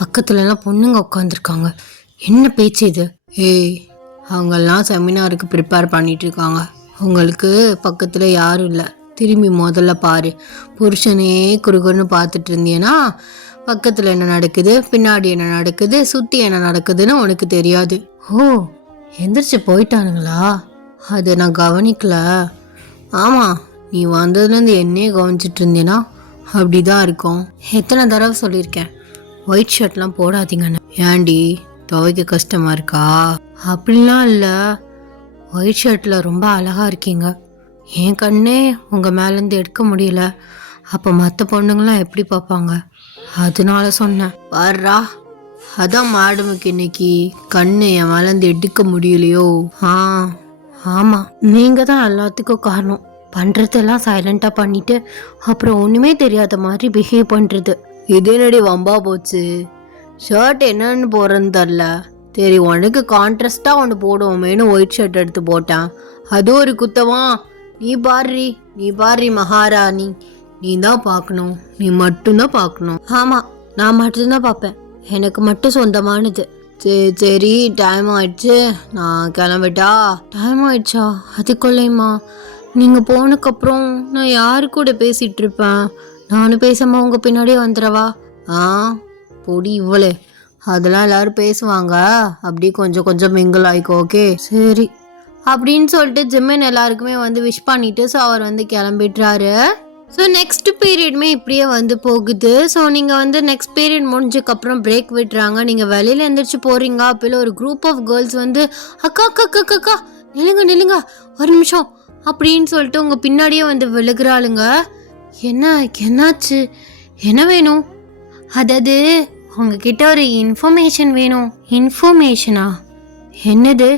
பக்கத்துலலாம் பொண்ணுங்க உட்காந்துருக்காங்க. என்ன பேச்சு இது? அவங்கெல்லாம் செமினாருக்கு ப்ரிப்பேர் பண்ணிகிட்ருக்காங்க. உங்களுக்கு பக்கத்தில் யாரும் இல்லை. திரும்பி முதல்ல பாரு. புருஷனே குறுகுன்னு பார்த்துட்டு இருந்தீங்கன்னா பக்கத்தில் என்ன நடக்குது, பின்னாடி என்ன நடக்குது, சுற்றி என்ன நடக்குதுன்னு உனக்கு தெரியாது. எந்திரிச்சு போயிட்டானுங்களா? அது நான் கவனிக்கல. ஆமாம், நீ வந்ததுலேருந்து என்னையே கவனிச்சிட்டு இருந்தேன்னா அப்படி தான் இருக்கும். எத்தனை தடவை சொல்லியிருக்கேன் ஒயிட் ஷர்ட்லாம் போடாதீங்கன்னு. ஏண்டி துவைக்க கஷ்டமாக இருக்கா? அப்படிலாம் இல்லை, ஒயிட் ஷர்ட்டில் ரொம்ப அழகாக இருக்கீங்க. என் கண்ணே உங்கள் மேலேருந்து எடுக்க முடியல, அப்போ மற்ற பொண்ணுங்களாம் எப்படி பார்ப்பாங்க? அதனால சொன்னேன். பாருடா, அதான் மேடமுக்கு இன்னைக்கு கண்ணு என் மேலேருந்து எடுக்க முடியலையோ. ஆமாம், நீங்கள் தான் எல்லாத்துக்கும் காரணம். பண்ணுறதெல்லாம் சைலண்ட்டாக பண்ணிவிட்டு அப்புறம் ஒன்றுமே தெரியாத மாதிரி பிஹேவ் பண்ணுறது. இதே நடி வம்பா போச்சு. ஷர்ட் என்னன்னு போடுறேன்னு தெரில. சரி உனக்கு கான்ட்ராஸ்டாக ஒன்று போடுவோமேனு ஒயிட் ஷர்ட் எடுத்து போட்டேன். அதுவும் ஒரு குத்தமா? நீ பாடுறி மகாராணி, நீ தான் பார்க்கணும், நீ மட்டும்தான் பார்க்கணும். ஆமாம், நான் மட்டும்தான் பார்ப்பேன், எனக்கு மட்டும் சொந்தமானது. சரி டைம் ஆயிடுச்சு, நான் கிளம்பிட்டா. டைம் ஆயிடுச்சா? அதுக்குள்ளேயுமா? நீங்கள் போனதுக்கப்புறம் நான் யாரு கூட பேசிகிட்டு இருப்பேன்? நானும் பேசாமல் உங்கள் பின்னாடியே வந்துடவா? பொடி இவ்வளே, அதெல்லாம் எல்லாரும் பேசுவாங்க, அப்படி கொஞ்சம் மிங்கிள் ஆயிக்கோ. ஓகே சரி, அப்படின்னு சொல்லிட்டு ஜிமின் எல்லாருக்குமே வந்து விஷ் பண்ணிட்டு ஸோ அவர் வந்து கிளம்பிடுறாரு. ஸோ நெக்ஸ்ட் பீரியடுமே இப்படியே வந்து போகுது. ஸோ நீங்கள் வந்து நெக்ஸ்ட் பீரியட் முடிஞ்சதுக்கப்புறம் பிரேக் விட்டுறாங்க. நீங்கள் வெளியில் எழுந்திரிச்சு போகிறீங்க. அப்போ ஒரு குரூப் ஆஃப் கேர்ள்ஸ் வந்து அக்கா அக்கா அக்கா அக்கா நில்லுங்க ஒரு நிமிஷம் அப்படின்னு சொல்லிட்டு உங்கள் பின்னாடியே வந்து விழுகிறாளுங்க. என்னாச்சு, என்ன வேணும்? அதாவது உங்ககிட்ட ஒரு இன்ஃபர்மேஷன் வேணும். இன்ஃபர்மேஷனா? என்னது?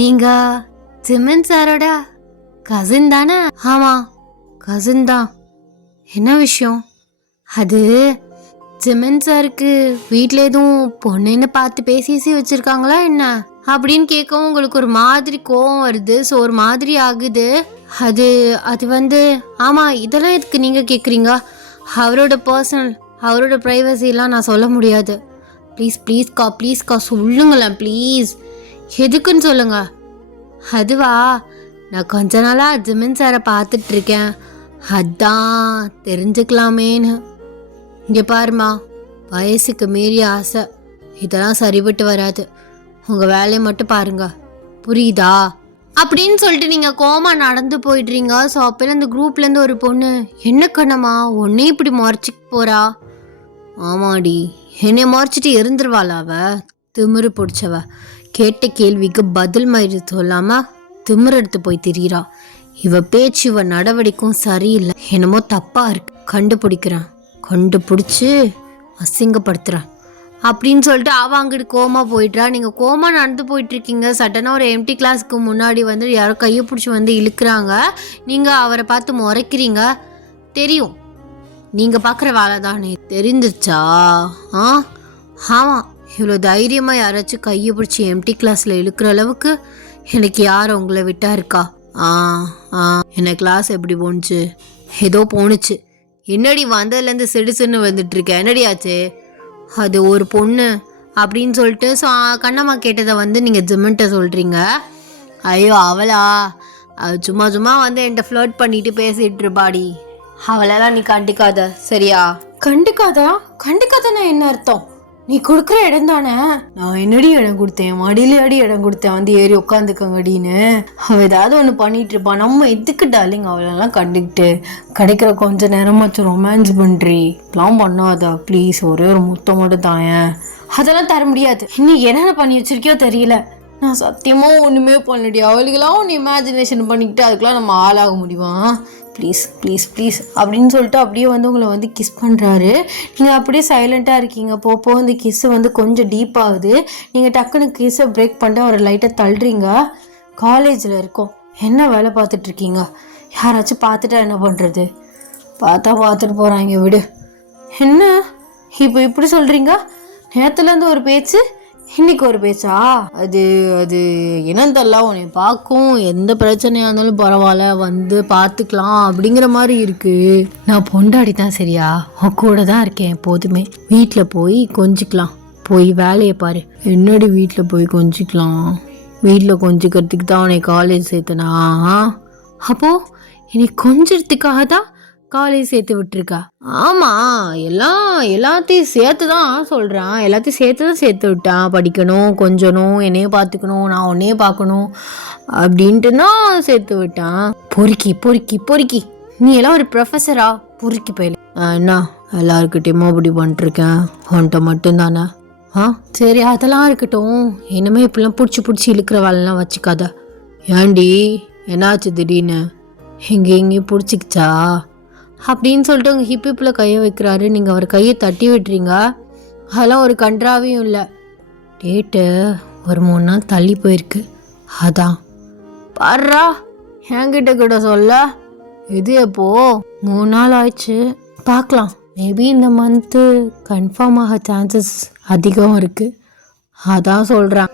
நீங்கள் ஜிமின் சாரோட கசின் தானே? ஆமாம், கசின் தான். என்ன விஷயம்? அது ஜிமின் சாருக்கு வீட்டில் எதுவும் பொண்ணுன்னு பார்த்து பேசி வச்சுருக்காங்களா என்ன அப்படின்னு கேட்கவும் உங்களுக்கு ஒரு மாதிரி கோவம் வருது. ஸோ ஒரு மாதிரி ஆகுது. அது வந்து ஆமாம், இதெல்லாம் எதுக்கு நீங்கள் கேட்குறீங்க? அவரோட பர்சனல், அவரோட ப்ரைவசிலாம் நான் சொல்ல முடியாது. ப்ளீஸ்க்கா சொல்லுங்களேன் ப்ளீஸ். எதுக்குன்னு சொல்லுங்க. அதுவா, நான் கொஞ்ச நாளாக ஜிமின் சாரை பார்த்துட்ருக்கேன், அதான் தெரிஞ்சுக்கலாமேன்னு. இங்கே பாருமா, வயசுக்கு மீறிய ஆசை, இதெல்லாம் சரிபட்டு வராது. உங்கள் வேலையை மட்டும் பாருங்க, புரியுதா? அப்படின்னு சொல்லிட்டு நீங்கள் கோமா நடந்து போயிடுறீங்க. ஸோ அப்போ அந்த குரூப்லேருந்து ஒரு பொண்ணு, என்ன கண்ணம்மா ஒன்னே இப்படி முறைச்சிக்கு போகிறா? ஆமாடி, என்னை முறைச்சிட்டு இருந்துருவாளா அவ? திமிரு பிடிச்சவ. கேட்ட கேள்விக்கு பதில் மாதிரி சொல்லாமல் திமிரு எடுத்து போய் திரியிறா. இவ பேச்சு இவ நடவடிக்கும் சரியில்லை, என்னமோ தப்பாக இருக்கு. கண்டுபிடிச்சு அசிங்கப்படுத்துகிறேன் அப்படின்னு சொல்லிட்டு அவள் அங்கிட்டு கோமா போயிட்றா. நீங்கள் கோமா நடந்து போயிட்டுருக்கீங்க. சடனாக ஒரு எம்டி கிளாஸுக்கு முன்னாடி வந்து யாரோ கையை பிடிச்சி வந்து இழுக்கிறாங்க. நீங்கள் அவரை பார்த்து முறைக்கிறீங்க. தெரியும், நீங்கள் பார்க்குற வேலை தானே. தெரிஞ்சிருச்சா? ஆமாம், இவ்வளோ தைரியமாக யாராச்சும் கையை பிடிச்சி எம்டி கிளாஸில் இழுக்கிற அளவுக்கு எனக்கு யார் உங்களை விட்டா இருக்கா? என்ன கிளாஸ் எப்படி போணுச்சு? ஏதோ போணுச்சு. என்னடி வந்ததுலேருந்து சிடுசுன்னு வந்துட்டுருக்க, என்னடி ஆச்சு? அது ஒரு பொண்ணு அப்படின்னு சொல்லிட்டு ஸோ கண்ணம்மா கேட்டதை வந்து நீங்கள் ஜிமின்ட்ட சொல்கிறீங்க. ஐயோ அவளா? அது சும்மா வந்து என்கிட்ட ஃப்ளர்ட் பண்ணிட்டு பேசிகிட்டு இருப்பாடி. அவளெல்லாம் நீ கண்டுக்காத, சரியா? கண்டுக்காதனா என்ன அர்த்தம்? நீ கொடுக்குற இடம் தானே. நான் என்னடி இடம் கொடுத்தேன்? மடியிலே இடம் கொடுத்தேன், வந்து ஏறி உட்காந்துக்கங்கடின்னு. அவள் ஏதாவது ஒன்று பண்ணிட்டு இருப்பான். நம்ம எதுக்கு டார்லிங் அவளெல்லாம் கண்டுக்கிட்டு கிடைக்கிற கொஞ்ச நேரமாச்சும் ரொமான்ஸ் பண்ணுறீலாம் பண்ணாதா ப்ளீஸ். ஒரே ஒரு முத்தம் மட்டும் தாயேன். அதெல்லாம் தர முடியாது. இன்னும் என்னென்ன பண்ணி வச்சிருக்கியோ தெரியல. நான் சத்தியமாக ஒன்றுமே பண்ணடி. அவளுக்கெல்லாம் ஒன்று இமேஜினேஷன் பண்ணிக்கிட்டு அதுக்கெலாம் நம்ம ஆளாக முடியுமா? ப்ளீஸ் அப்படின்னு சொல்லிட்டு அப்படியே வந்து உங்களை வந்து கிஸ் பண்ணுறாரு. நீங்கள் அப்படியே சைலண்ட்டாக இருக்கீங்க. போக இந்த கிஸ்ஸு வந்து கொஞ்சம் டீப்பாகுது. நீங்கள் டக்குன்னு கிஸ்ஸை பிரேக் பண்ணிட்டு அவரை லைட்டாக தள்ளுறீங்க. காலேஜில் இருக்கோம், என்ன வேலை பார்த்துட்ருக்கீங்க? யாராச்சும் பார்த்துட்டா என்ன பண்ணுறது? பார்த்துட்டு போகிறாங்க, விடு. என்ன இப்போ இப்படி சொல்கிறீங்க? நேற்றுலேருந்து ஒரு பேச்சு, இன்னைக்கு ஒரு பேச்சா? அது என்னன்னு தெரியல. உன்னை பார்க்கும் எந்த பிரச்சனையாக இருந்தாலும் பரவாயில்ல, வந்து பார்த்துக்கலாம் அப்படிங்கிற மாதிரி இருக்கு. நான் பொண்டாடி தான், சரியா? உன் கூட தான் இருக்கேன் எப்போதுமே. வீட்டில் போய் கொஞ்சிக்கலாம், போய் வேலையை பாரு. என்னடி வீட்டில் போய் கொஞ்சிக்கலாம்? வீட்டில் கொஞ்சிக்கிறதுக்கு தான் உன்னை காலேஜ் சேர்த்தனா? அப்போது இன்னைக்கு கொஞ்சத்துக்காக தான் காலேஜ் சேர்த்து விட்டுருக்கா? ஆமாம், எல்லாத்தையும் சேர்த்து தான் சொல்கிறான். எல்லாத்தையும் சேர்த்து விட்டான். படிக்கணும், கொஞ்சணும், என்னையே பார்த்துக்கணும், நான் உன்னையே பார்க்கணும் அப்படின்ட்டு தான் சேர்த்து விட்டான். பொறுக்கி நீ எல்லாம் ஒரு ப்ரொஃபஸரா? பொறுக்கி போயில. என்ன எல்லாருக்கிட்டையுமோ அப்படி பண்ணிட்டுருக்கேன், உன்கிட்ட மட்டும்தானே? சரி அதெல்லாம் இருக்கட்டும். இனிமேல் இப்படிலாம் பிடிச்சி இழுக்கிற வேலைலாம் வச்சுக்காத. ஏண்டி என்னாச்சு திடீர்னு? எங்கேயும் பிடிச்சிக்கிச்சா அப்படின்னு சொல்லிட்டு உங்கள் ஹிப்பிப்பில் கையை வைக்கிறாரு. நீங்கள் அவர் கையை தட்டி விட்டுறீங்க. அதெல்லாம் ஒரு கன்றாவையும் இல்லை. டேட்டு ஒரு 3 நாள் தள்ளி போயிருக்கு. அதான் பாடுறா, என்கிட்ட கூட சொல்ல. இது எப்போ? 3 நாள் ஆயிடுச்சு. பார்க்கலாம், மேபி இந்த மந்த்து கன்ஃபார்ம் ஆக சான்சஸ் அதிகம் இருக்குது. அதான் சொல்கிறேன்.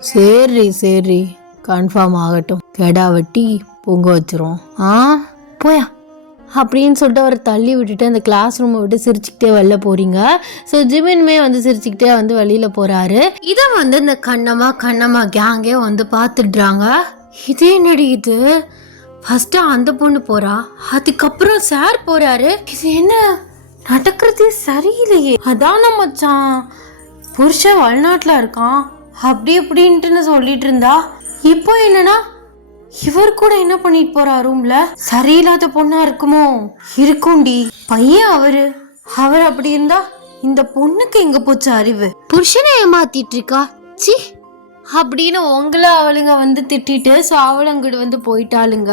சரி கன்ஃபார்ம் ஆகட்டும். கெடா வெட்டி பொங்க வச்சிரும். போயா அப்படின்னு சொல்லிட்டு அவரை தள்ளி விட்டுட்டு அந்த கிளாஸ் ரூமை விட்டு சிரிச்சுக்கிட்டே வெளில போகிறீங்க. ஸோ ஜிமின்மே வந்து சிரிச்சுக்கிட்டே வந்து வெளியில் போகிறாரு. இதை வந்து இந்த கண்ணம்மா கேங்கே வந்து பார்த்துடுறாங்க. இதே என்னடி இது? ஃபஸ்ட்டு அந்த பொண்ணு போகிறா, அதுக்கப்புறம் சார் போகிறாரு. இது என்ன நடக்கிறது? சரியில்லையே. அதான் மச்சான் புருஷன் வெளிநாட்டில் இருக்கான் அப்படி இப்படின்ட்டுன்னு சொல்லிட்டு இருந்தா, இப்போ என்னன்னா இவர் கூட என்ன பண்ணிட்டு போறா ரூம்ல? சரியில்லாத பொண்ணா இருக்குமோ? இருக்கும்டி. பையன் அவர் அப்படி இருந்தா இந்த பொண்ணுக்கு எங்க போச்சு அறிவு? புருஷனை ஏமாத்திட்டு இருக்கா சி அப்படின்னு உங்களை அவளுங்க வந்து திட்டிட்டு ஸோ அவளுங்கிட்ட வந்து போயிட்டாளுங்க.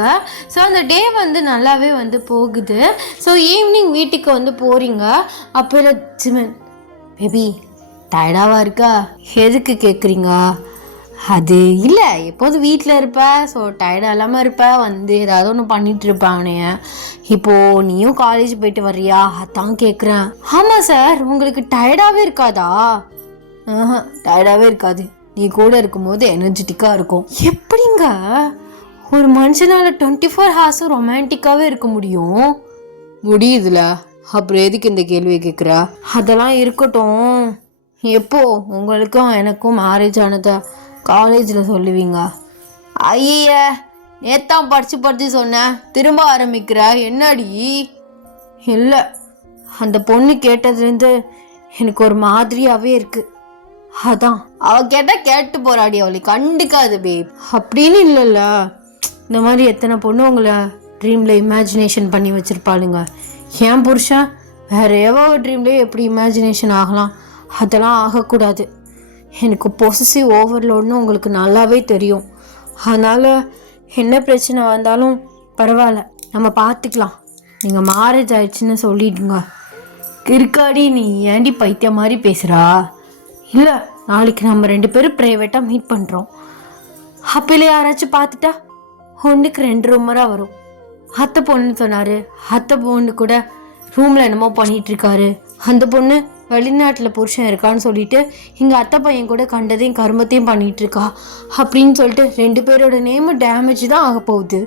ஸோ அந்த டே வந்து நல்லாவே வந்து போகுது. ஸோ ஈவினிங் வீட்டுக்கு வந்து போறீங்க. அப்புறம் ஜிமன், பேபி டயர்டாவா இருக்கா? எதுக்கு கேட்குறீங்க? அது இல்லை, எப்போதும் வீட்டில் இருப்ப, ஸோ டயர்டாக இல்லாமல் இருப்ப, வந்து ஏதாவது ஒன்று பண்ணிட்டு இருப்பேன் அவனைய. இப்போது நீயும் காலேஜ் போயிட்டு வர்றியா, அதான் கேட்குறேன். ஆமாம் சார், உங்களுக்கு டயர்டாகவே இருக்காதா? டயர்டாகவே இருக்காது, நீ கூட இருக்கும்போது எனர்ஜெட்டிக்காக இருக்கும். எப்படிங்க ஒரு மனுஷனால 24 ஹார்ஸும் ரொமான்டிக்காகவே இருக்க முடியும்? முடியுதுல, அப்புறம் எதுக்கு இந்த கேள்வியை கேட்குற? அதெல்லாம் இருக்கட்டும், எப்போ உங்களுக்கும் எனக்கும் மேரேஜ் ஆனதை காலேஜில் சொல்லுவீங்க? ஐய, நேத்தான் படித்து சொன்னேன், திரும்ப ஆரம்பிக்கிற என்னடி? இல்லை, அந்த பொண்ணு கேட்டதுலேருந்து எனக்கு ஒரு மாதிரியாகவே இருக்கு. அதான் அவ கேட்டால் கேட்டு போறாடி, அவளை கண்டுக்காது பேப். அப்படின்னு இல்லைல்ல, இந்த மாதிரி எத்தனை பொண்ணு உங்களை ட்ரீமில் இமேஜினேஷன் பண்ணி வச்சுருப்பாளுங்க. ஏன் புருஷன் வேற எவ்வளோ ட்ரீம்லேயே எப்படி இமேஜினேஷன் ஆகலாம்? அதெல்லாம் ஆகக்கூடாது. எனக்கு பொசசிவ் ஓவர்லோடுன்னு உங்களுக்கு நல்லாவே தெரியும். அதனால் என்ன பிரச்சனை வந்தாலும் பரவாயில்ல, நம்ம பார்த்துக்கலாம். நீங்கள் மேரேஜ் ஆயிடுச்சுன்னு சொல்லிடுங்க. கிறுக்காடி, நீ ஏண்டி பைத்தியம் மாதிரி பேசுகிறா? இல்லை, நாளைக்கு நம்ம 2 பேரும் ப்ரைவேட்டாக மீட் பண்ணுறோம். அப்போல யாராச்சும் பார்த்துட்டா 1க்கு 2 ரூமராக வரும். அத்தை பொண்ணு சொன்னார், அத்தை பொண்ணு கூட ரூமில் என்னமோ பண்ணிகிட்ருக்காரு. அந்த பொண்ணு வெளிநாட்டில் புருஷன் இருக்கான்னு சொல்லிட்டு இங்கே அத்தை பையன் கூட கண்டதையும் கருமத்தையும் பண்ணிகிட்ருக்கா அப்படின்னு சொல்லிட்டு 2 பேரோட நேமு டேமேஜ் தான் ஆக போகுது.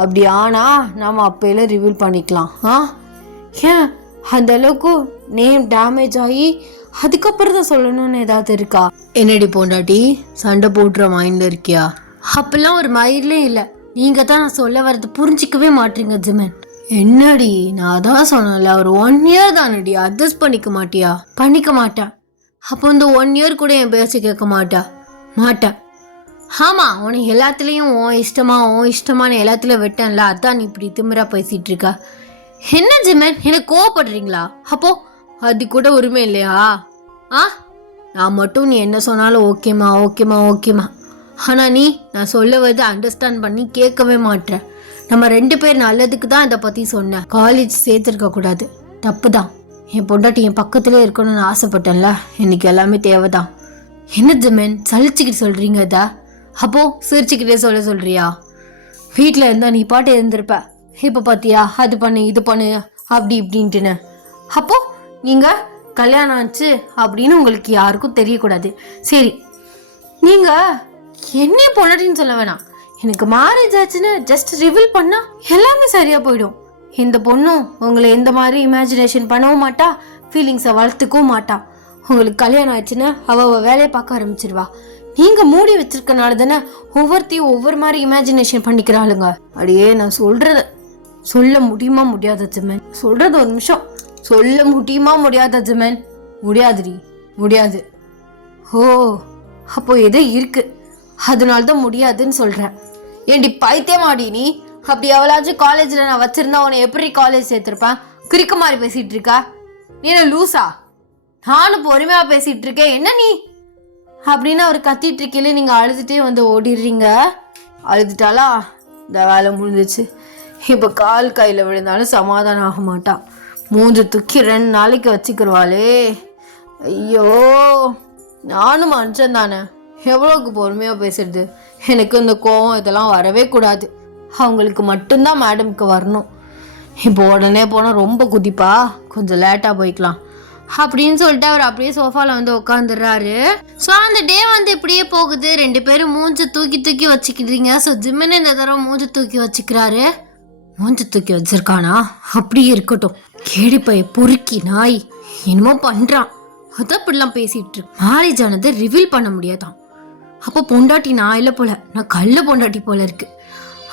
அப்படி ஆனால் நாம் அப்போல ரிவீல் பண்ணிக்கலாம். ஏன் அந்த அளவுக்கு நேம் டேமேஜ் ஆகி அதுக்கப்புறம் தான் சொல்லணும்னு ஏதாவது இருக்கா? என்னடி பொண்டாட்டி, சண்டை போட்டுற மைண்டில் இருக்கியா? அப்பெல்லாம் ஒரு மைண்ட்லேயே இல்லை. நீங்கள் தான் நான் சொல்ல வர்றது புரிஞ்சிக்கவே மாட்டீங்க ஜிமன். என்னடி, நான் தான் சொன்னல, ஒரு 1 இயர் தானடி, அட்ஜஸ்ட் பண்ணிக்க மாட்டியா? பண்ணிக்க மாட்டேன். அப்போ இந்த 1 இயர் கூட என் பேச கேட்க மாட்டேன். ஆமாம், உனக்கு எல்லாத்துலேயும் உன் இஷ்டமானு எல்லாத்துலேயும் விட்டேன்ல, அதான் நீ இப்படி திமிரா பேசிகிட்டு இருக்க. என்ன ஜிமன், எனக்கு கோவப்படுறீங்களா? அப்போ அது கூட உரிமை இல்லையா? நான் மட்டும் நீ என்ன சொன்னாலும் ஓகேம்மா. ஆனால் நீ நான் சொல்ல வந்து அண்டர்ஸ்டாண்ட் பண்ணி கேட்கவே மாட்டேன். நம்ம 2 பேர் நல்லதுக்கு தான் இதை பற்றி சொன்னேன். காலேஜ் சேர்த்துருக்க கூடாது, தப்பு தான். என் பொண்டாட்டி என் பக்கத்துலேயே இருக்கணும்னு ஆசைப்பட்டேன்ல, எனக்கு எல்லாமே தேவைதான். என்ன ஜிமன் சலிச்சுக்கிட்டு சொல்கிறீங்க? இதா அப்போ சிரிச்சுக்கிட்டே சொல்கிறியா? வீட்டில் இருந்தால் நீ பாட்டு இருந்திருப்ப. இப்போ பார்த்தியா, அது பண்ணு இது பண்ணு அப்படி இப்படின்ட்டுன்னு. அப்போ நீங்கள் கல்யாணம் ஆச்சு அப்படின்னு உங்களுக்கு யாருக்கும் தெரியக்கூடாது. சரி, நீங்கள் என்ன பொண்டாட்டின்னு சொல்ல வேணாம். எனக்கு மேரேஜ் ஆச்சுன்னு ஜஸ்ட் ரிவீல் பண்ணா எல்லாமே சரியா போயிடும். இந்த பொண்ணும் உங்களை எந்த மாதிரி இமேஜினேஷன் பண்ணவும் மாட்டா, ஃபீலிங்ஸை வளர்த்துக்கவும் மாட்டா. உங்களுக்கு கல்யாணம் ஆச்சுன்னா அவ வேலையை பார்க்க ஆரம்பிச்சிருவா. நீங்க மூடி வச்சிருக்கனால தானே ஒவ்வொருத்தையும் ஒவ்வொரு மாதிரி இமேஜினேஷன் பண்ணிக்கிறாளுங்க. அப்படியே நான் சொல்றத சொல்ல முடியுமா முடியாத ஜிமன்? சொல்றது ஒரு நிமிஷம். சொல்ல முடியுமா முடியாத ஜிமன்? முடியாது. ஓ, அப்போ எதோ இருக்கு, அதனால்தான் முடியாதுன்னு சொல்றேன். ஏண்டி பைத்தியமாடி நீ? அப்படி எவ்வளாச்சும் காலேஜில் நான் வச்சிருந்தா உன்னை எப்படி காலேஜ் சேர்த்துருப்பேன்? கிறுக்க மாதிரி பேசிட்டு இருக்கா? நீ என்ன லூசா? நானும் பொறுமையாக பேசிட்டு இருக்கேன், என்ன நீ அப்படின்னு அவர் கத்திட்டு இருக்கீங்களே, நீங்கள் அழுதுகிட்டே வந்து ஓடிடுறீங்க. அழுதுட்டாலா? இந்த வேலை முடிஞ்சிச்சு. இப்போ கால் கையில் விழுந்தாலும் சமாதானம் ஆக மாட்டான். மூஞ்சு தூக்கி 2 நாளைக்கு வச்சுக்கிடுவாளே. ஐயோ, நானும் மனுஷன் தானே, எவ்வளோக்கு பொறுமையாக பேசுறது. எனக்கு இந்த கோவம் இதெல்லாம் வரவே கூடாது. அவங்களுக்கு மட்டும்தான் மேடம்க்கு வரணும். இப்போ உடனே போனால் ரொம்ப குதிப்பா, கொஞ்சம் லேட்டாக போய்க்கலாம் அப்படின்னு சொல்லிட்டு அவர் அப்படியே சோஃபாவில் வந்து உட்காந்துடுறாரு. ஸோ அந்த டே வந்து இப்படியே போகுது. 2 பேரும் மூஞ்சு தூக்கி வச்சுக்கிறீங்க. ஸோ ஜிம்மன் இந்த தடவை மூஞ்சு தூக்கி வச்சுக்கிறாரு. மூஞ்சு தூக்கி வச்சிருக்கானா? அப்படியே இருக்கட்டும். கேடிப்பைய பொறுக்கி நாய் என்னமோ பண்ணுறான். அதான் இப்படிலாம் பேசிகிட்டு இருக்கு. மேரேஜ் ஆனதை ரிவீல் பண்ண முடியாதான். அப்போ பொண்டாட்டி நான் இல்லை போல, நான் கல்ல பொண்டாட்டி போல இருக்கு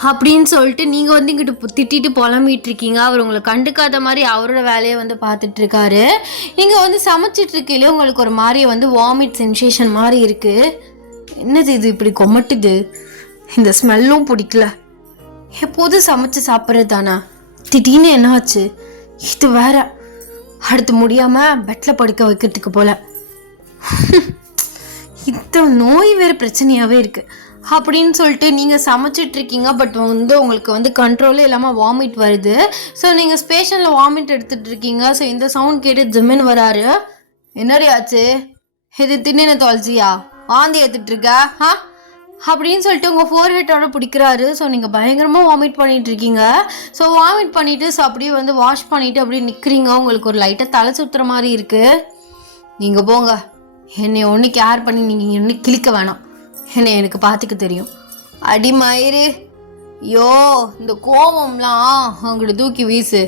அப்படின்னு சொல்லிட்டு நீங்கள் வந்து இங்கிட்டு திட்டிட்டு புலம்பிட்டு இருக்கீங்க. அவர் உங்களை கண்டுக்காத மாதிரி அவரோட வேலையை வந்து பார்த்துட்டு இருக்காரு. நீங்கள் வந்து சமைச்சிட்டு இருக்கையிலே உங்களுக்கு ஒரு மாதிரி வந்து வாமிட் சென்சேஷன் மாதிரி இருக்குது. என்னது இது இப்படி கொமட்டுது? இந்த ஸ்மெல்லும் பிடிக்கல. எப்போதும் சமைச்சு சாப்பிட்றது தானே, திடீர்னு என்ன ஆச்சு? இது வேற அடுத்து முடியாம பெட்ல படுக்க வைக்கிறதுக்கு போல. இந்த நோய் வேற பிரச்சனையாவே இருக்கு அப்படின்னு சொல்லிட்டு நீங்க சமைச்சிட்டு இருக்கீங்க. பட் உங்களுக்கு கண்ட்ரோலே இல்லாம வாமிட் வருது. ஸோ நீங்க ஸ்பேஷன்ல வாமிட் எடுத்துட்டு இருக்கீங்க. ஸோ இந்த சவுண்ட் கேட்டு ஜிம்மின் வராரு. என்னடி ஆச்சு? இது தின்னு தொலைச்சியா? வாந்தி எடுத்துட்டு இருக்கா அப்படின்னு சொல்லிட்டு உங்கள் ஃபோர்ஹெட்டோட பிடிக்கிறாரு. ஸோ நீங்கள் பயங்கரமாக வாமிட் பண்ணிட்டு இருக்கீங்க. ஸோ வாமிட் பண்ணிவிட்டு ஸோ அப்படியே வாஷ் பண்ணிவிட்டு அப்படியே நிற்கிறீங்க. உங்களுக்கு ஒரு லைட்டாக தலை சுற்றுற மாதிரி இருக்குது. நீங்கள் போங்க, என்னை ஒன்று கேர் பண்ணி நீங்கள் ஒன்று கிழிக்க வேணாம், என்னை எனக்கு பார்த்துக்க தெரியும். அடி மயிறு, ஐயோ இந்த கோவம்லாம் அவங்கள தூக்கி வீசு.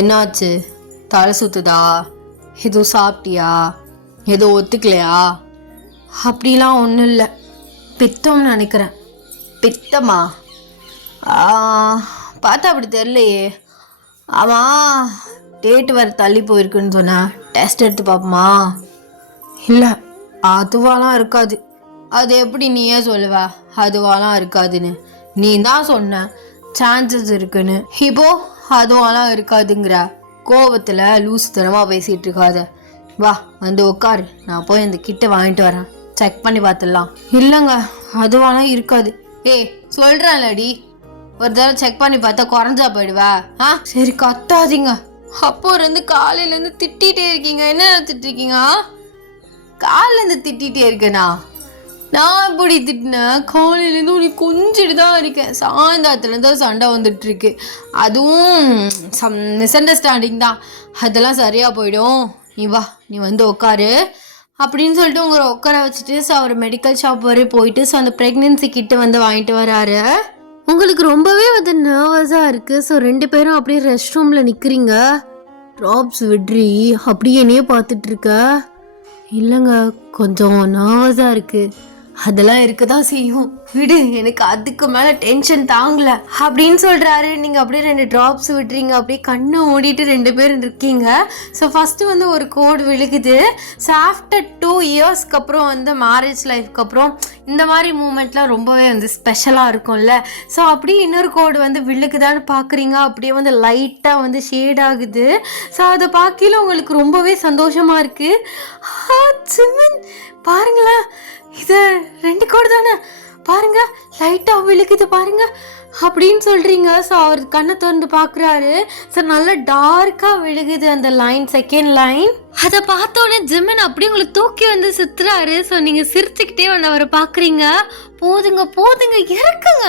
என்னாச்சு? தலை சுற்றுதா? எதுவும் சாப்பிட்டியா? எதுவும் ஒத்துக்கலையா? அப்படிலாம் ஒன்றும் இல்லை, பித்தம்னு நினைக்கிறேன். பித்தமா? பார்த்தா அப்படி தெரியலையே. ஆமாம், டேட் வேறு தள்ளி போயிருக்குன்னு சொன்னேன், டெஸ்ட் எடுத்து பார்ப்போமா? இல்லை, அதுவாலாம் இருக்காது. அது எப்படி நீயே சொல்லுவ அதுவாலாம் இருக்காதுன்னு? நீ தான் சொன்ன சான்சஸ் இருக்குன்னு. இப்போ அதுவாலாம் இருக்காதுங்கிற கோவத்தில் லூசுத்தனமாக பேசிகிட்டு இருக்காத. வா உட்காரு, நான் போய் அந்த கிட்ட வாங்கிட்டு வரேன், செக் பண்ணி பார்த்துடலாம். இல்லைங்க, அதுவாலாம் இருக்காது. சொல்கிறேன்லடி, ஒரு தடவை செக் பண்ணி பார்த்தா குறைஞ்சா போயிடுவா? சரி கத்தாதீங்க. அப்போ காலையிலேருந்து திட்டிகிட்டே இருக்கீங்க. என்ன நினச்சிட்டு இருக்கீங்க? காலையிலேருந்து திட்டிகிட்டே இருக்கேனா? நான் இப்படி திட்டினேன்? காலையிலேருந்து உனக்கு கொஞ்சிட்டு தான் இருக்கேன். சாயந்தாத்துலேருந்து சண்டை வந்துட்டுருக்கு. அதுவும் மிஸ் அண்டர்ஸ்டாண்டிங் தான். அதெல்லாம் சரியாக போயிடும். நீ வா, நீ உட்காரு அப்படின்னு சொல்லிட்டு உங்களை உட்கார வச்சுட்டு ஸோ அவர் மெடிக்கல் ஷாப் வரை போயிட்டு ஸோ அந்த ப்ரெக்னென்சி கிட்ட வாங்கிட்டு வராரு. உங்களுக்கு ரொம்பவே நர்வஸாக இருக்குது. ஸோ 2 பேரும் அப்படியே ரெஸ்ட் ரூமில் நிற்கிறீங்க. ட்ராப்ஸ் விட்ரி அப்படியே என்னையே பார்த்துட்ருக்க. இல்லைங்க, கொஞ்சம் நர்வஸாக இருக்குது. அதெல்லாம் இருக்கதான் செய்யும், விடு, எனக்கு அதுக்கு மேலே டென்ஷன் தாங்கல அப்படின்னு சொல்கிறாரு. நீங்கள் அப்படியே 2 ட்ராப்ஸ் விட்டுறீங்க. அப்படியே கண்ணை மூடிட்டு 2 பேர் இருக்கீங்க. ஸோ ஃபஸ்ட்டு ஒரு கோடு விழுகுது. ஸோ ஆஃப்டர் 2 இயர்ஸ்க்கு அப்புறம் மேரேஜ் லைஃப்க்கு அப்புறம் இந்த மாதிரி மூமெண்ட்லாம் ரொம்பவே ஸ்பெஷலாக இருக்கும்ல. ஸோ அப்படியே இன்னொரு கோடு விழுகுதான்னு பார்க்குறீங்க. அப்படியே லைட்டாக ஷேட் ஆகுது. ஸோ அதை பார்க்கல உங்களுக்கு ரொம்பவே சந்தோஷமாக இருக்குது. பாருங்களேன், இது 2 கோடு தானே, பாருங்க லைட்டாக விழுகுது பாருங்க அப்படின்னு சொல்கிறீங்க. ஸோ அவர் கண்ணை திறந்து பார்க்குறாரு. ஸோ நல்லா டார்க்காக விழுகுது அந்த லைன், செகண்ட் லைன். அதை பார்த்தோன்னே ஜிம்மன் அப்படியே உங்களை தூக்கி சுற்றுறாரு. ஸோ நீங்கள் சிரிச்சுக்கிட்டே அவரை பார்க்குறீங்க. போதுங்க போதுங்க, இறக்குங்க.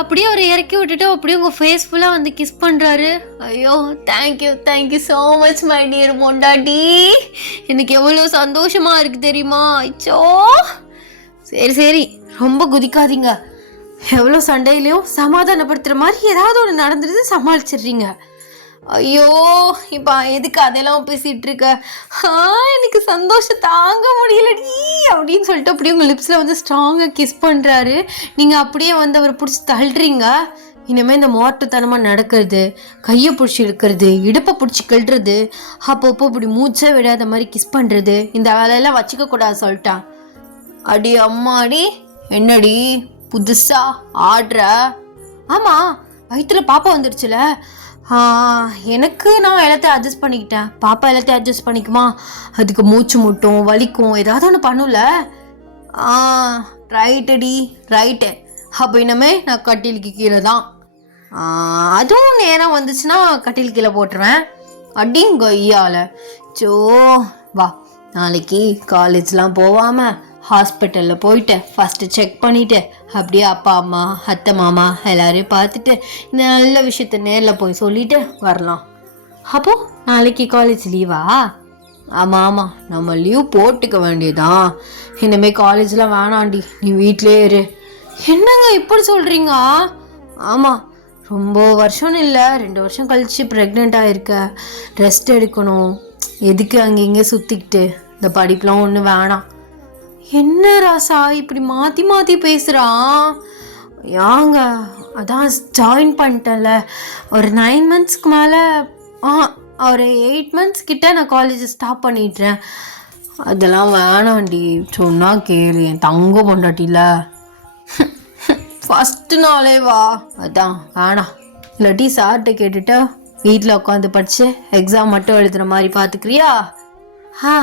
அப்படியே அவரை இறக்கி விட்டுட்டு அப்படியே உங்கள் ஃபேஸ் ஃபுல்லாக கிஸ் பண்ணுறாரு. ஐயோ thank you so much my dear மொண்டாட்டி. எனக்கு எவ்வளோ சந்தோஷமாக இருக்குது தெரியுமா? ஐச்சோ, சரி ரொம்ப குதிக்காதீங்க. எவ்வளோ சண்டையிலையும் சமாதானப்படுத்துகிற மாதிரி ஏதாவது ஒன்று நடந்துடுது, சமாளிச்சிடுறீங்க. ஐயோ, இப்போ எதுக்கு அதெல்லாம் பேசிகிட்டு இருக்க? எனக்கு சந்தோஷம் தாங்க முடியலடி அப்படின்னு சொல்லிட்டு அப்படியே உங்கள் லிப்ஸில் ஸ்ட்ராங்காக கிஸ் பண்ணுறாரு. நீங்கள் அப்படியே அவரை பிடிச்சி தள்ளுறீங்க. இனிமேல் இந்த மோட்டத்தனமாக நடக்கிறது, கையை பிடிச்சி இழுக்கிறது, இடுப்பை பிடிச்சி கிள்றது, அப்பப்போ இப்படி மூச்சே விடாத மாதிரி கிஸ் பண்ணுறது, இந்த வேலையெல்லாம் வச்சுக்க கூடாது சொல்லிட்டான். அடி அம்மாடி, என்னடி புதுசா ஆடுற? ஆமாம், வயிற்றுல பாப்பா வந்துடுச்சுல, எனக்கு நான் எல்லாத்தையும் அட்ஜஸ்ட் பண்ணிக்கிட்டேன். பாப்பா எல்லாத்தையும் அட்ஜஸ்ட் பண்ணிக்குமா? அதுக்கு மூச்சு முட்டும், வலிக்கும், ஏதாவது ஒன்று பண்ணும்ல. ரைட்டடி ரைட்டு. அப்போ இன்னமே நான் கட்டிலுக்கு கீழே தான். அதுவும் நேரம் வந்துச்சுன்னா கட்டில் கீழே போட்டுருவேன். அப்படிங்க ஐயால. சோ வா, நாளைக்கு காலேஜ்லாம் போகாமல் ஹாஸ்பிட்டலில் போயிட்டு ஃபஸ்ட்டு செக் பண்ணிவிட்டு அப்படியே அப்பா அம்மா அத்தை மாமா எல்லாரையும் பார்த்துட்டு இந்த நல்ல விஷயத்த நேரில் போய் சொல்லிவிட்டு வரலாம். அப்போது நாளைக்கு காலேஜ் லீவா? ஆமாம், நம்ம லீவ் போட்டுக்க வேண்டியதான். இனிமேல் காலேஜ்லாம் வேணாண்டி, நீ வீட்டிலே இரு. என்னங்க இப்படி சொல்கிறீங்க? ஆமாம், ரொம்ப வருஷம்னு இல்லை, 2 வருஷம் கழித்து ப்ரெக்னெண்ட்டாக இருக்க, ரெஸ்ட் எடுக்கணும். எதுக்கு அங்கே இங்கே சுற்றிக்கிட்டு? இந்த படிப்புலாம் ஒன்றும் வேணாம். என்ன ராசா இப்படி மாற்றி மாற்றி பேசுகிறான்? யாங்க, அதான் ஜாயின் பண்ணிட்டேன்ல, ஒரு 9 மந்த்ஸ்க்கு மேலே, ஒரு 8 மந்த்ஸ் கிட்ட நான் காலேஜ் ஸ்டாப் பண்ணிடுறேன். அதெல்லாம் வேணாண்டி, சொன்னால் கேளு, என் தங்க பொண்டாட்டில. ஃபஸ்ட்டு நாளே வா. அதான் வேணாம், இல்லாட்டி சார்கிட்ட கேட்டுட்டு வீட்டில் உட்காந்து படிச்சு எக்ஸாம் மட்டும் எழுதுகிற மாதிரி பார்த்துக்கிறியா? ஆ,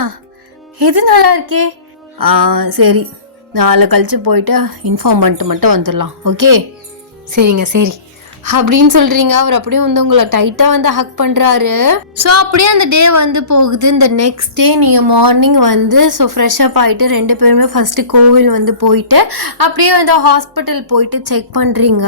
எது நல்லா இருக்கே. சரி, நாளை கழிச்சு போயிட்டு இன்ஃபார்ம் பண்ணிட்டு மட்டும் வந்துடலாம். ஓகே, சரிங்க, சரி அப்படின்னு சொல்கிறீங்க. அவர் அப்படியே வந்து உங்களை டைட்டாக வந்து ஹக் பண்ணுறாரு. ஸோ அப்படியே அந்த டே வந்து போகுது. இந்த நெக்ஸ்ட் டே நீங்கள் மார்னிங் வந்து ஸோ ஃப்ரெஷ்அப் ஆகிட்டு 2 பேருமே ஃபஸ்ட்டு கோவில் வந்து போயிட்டு அப்படியே வந்து ஹாஸ்பிட்டல் போயிட்டு செக் பண்ணுறீங்க.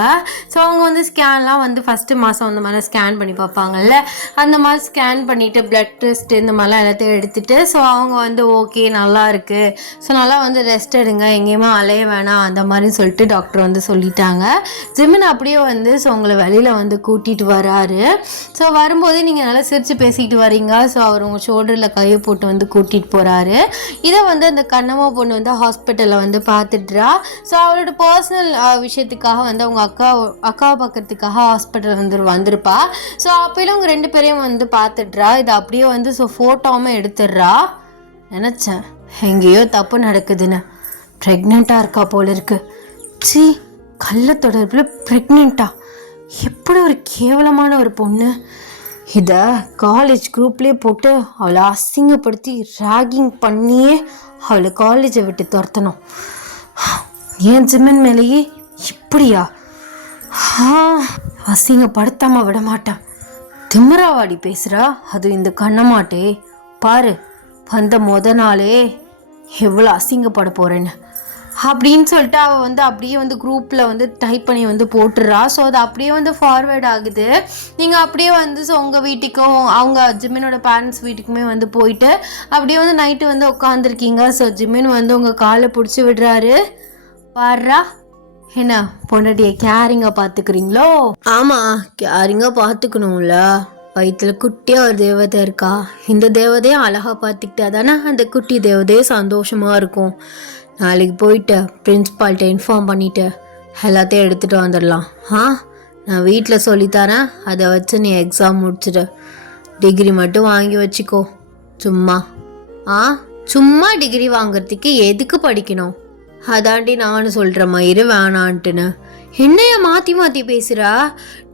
ஸோ அவங்க வந்து ஸ்கேன்லாம் வந்து ஃபஸ்ட்டு மாதம் அந்த மாதிரி ஸ்கேன் பண்ணி பார்ப்பாங்கல்ல, அந்த மாதிரி ஸ்கேன் பண்ணிவிட்டு ப்ளட் டெஸ்ட் இந்த மாதிரிலாம் எல்லாத்தையும் எடுத்துகிட்டு ஸோ அவங்க வந்து ஓகே நல்லா இருக்குது, ஸோ நல்லா வந்து ரெஸ்ட் எடுங்க, எங்கேயுமே அலைய வேணாம் அந்த மாதிரி சொல்லிட்டு டாக்டர் வந்து சொல்லிட்டாங்க. ஜிமின் அப்படியே வந்து ஸோ உங்களை வெளியில் வந்து கூட்டிகிட்டு வராரு. ஸோ வரும்போது நீங்கள் நல்லா சிரித்து பேசிக்கிட்டு வரீங்க. ஸோ அவர் உங்கள் ஷோல்டரில் கையை போட்டு வந்து கூட்டிகிட்டு போகிறாரு. இதை வந்து அந்த கண்ணம்மா பொண்ணு வந்து ஹாஸ்பிட்டலில் வந்து பார்த்துட்றா. ஸோ அவளோட பர்சனல் விஷயத்துக்காக வந்து அவங்க அக்காவை பார்க்கறதுக்காக ஹாஸ்பிட்டல் வந்து வந்திருப்பா. ஸோ அப்போயும் அவங்க 2 பேரையும் வந்து பார்த்துட்றா. இதை அப்படியே வந்து ஸோ ஃபோட்டோவும் எடுத்துடுறா. நினச்சேன் எங்கேயோ தப்பு நடக்குதுன்னு. ப்ரெக்னெண்ட்டாக இருக்கா போல இருக்கு. சி, கள்ள தொடர்பில் ப்ரெக்னெண்ட்டா? எப்படி ஒரு கேவலமான ஒரு பொண்ணு. இதை காலேஜ் குரூப்லேயே போட்டு அவளை அசிங்கப்படுத்தி ராகிங் பண்ணியே அவளை காலேஜை விட்டு துரத்தணும். ஏன் ஜிமின் மேலேயே இப்படியா? அசிங்கப்படுத்தாமல் விட மாட்டான். திமிராவாடி பேசுகிறா, அது இந்த கண்ணமாட்டே. பாரு, வந்த நாளே எவ்வளோ அசிங்கப்பட போகிறேன்னு அப்படின்னு சொல்லிட்டு அவள் வந்து அப்படியே வந்து குரூப்பில் வந்து டைப் பண்ணி வந்து போட்டுடுறா. ஸோ அது அப்படியே வந்து ஃபார்வேர்ட் ஆகுது. நீங்கள் அப்படியே வந்து ஸோ உங்கள் வீட்டுக்கும் அவங்க ஜிமினோட பேரண்ட்ஸ் வீட்டுக்குமே வந்து போயிட்டு அப்படியே வந்து நைட்டு வந்து உட்காந்துருக்கீங்க. ஸோ ஜிமின் வந்து உங்கள் காலை பிடிச்சி விடுறாரு. பாடுறா, என்ன பொண்டாட்டியை கேரிங்காக பார்த்துக்கிறீங்களோ? ஆமாம், கேரிங்காக பார்த்துக்கணும்ல. வயிற்றுல குட்டியாக ஒரு தேவதை இருக்கா. இந்த தேவதையை அழகாக பார்த்துக்கிட்டா தானே அந்த குட்டி தேவதையே சந்தோஷமாக இருக்கும். நாளைக்கு போயிட்டு பிரின்ஸ்பால்கிட்ட இன்ஃபார்ம் பண்ணிவிட்டு எல்லாத்தையும் எடுத்துகிட்டு வந்துடலாம். நான் வீட்டில் சொல்லித்தரேன், அதை வச்சு நீ எக்ஸாம் முடிச்சுட்டு டிகிரி மட்டும் வாங்கி வச்சுக்கோ. சும்மா டிகிரி வாங்குறதுக்கு எதுக்கு படிக்கணும்? அதாண்டி நானும் சொல்கிற மாதிரி வேணான்ட்டுன்னு. என்னைய மாற்றி மாற்றி பேசுகிறா?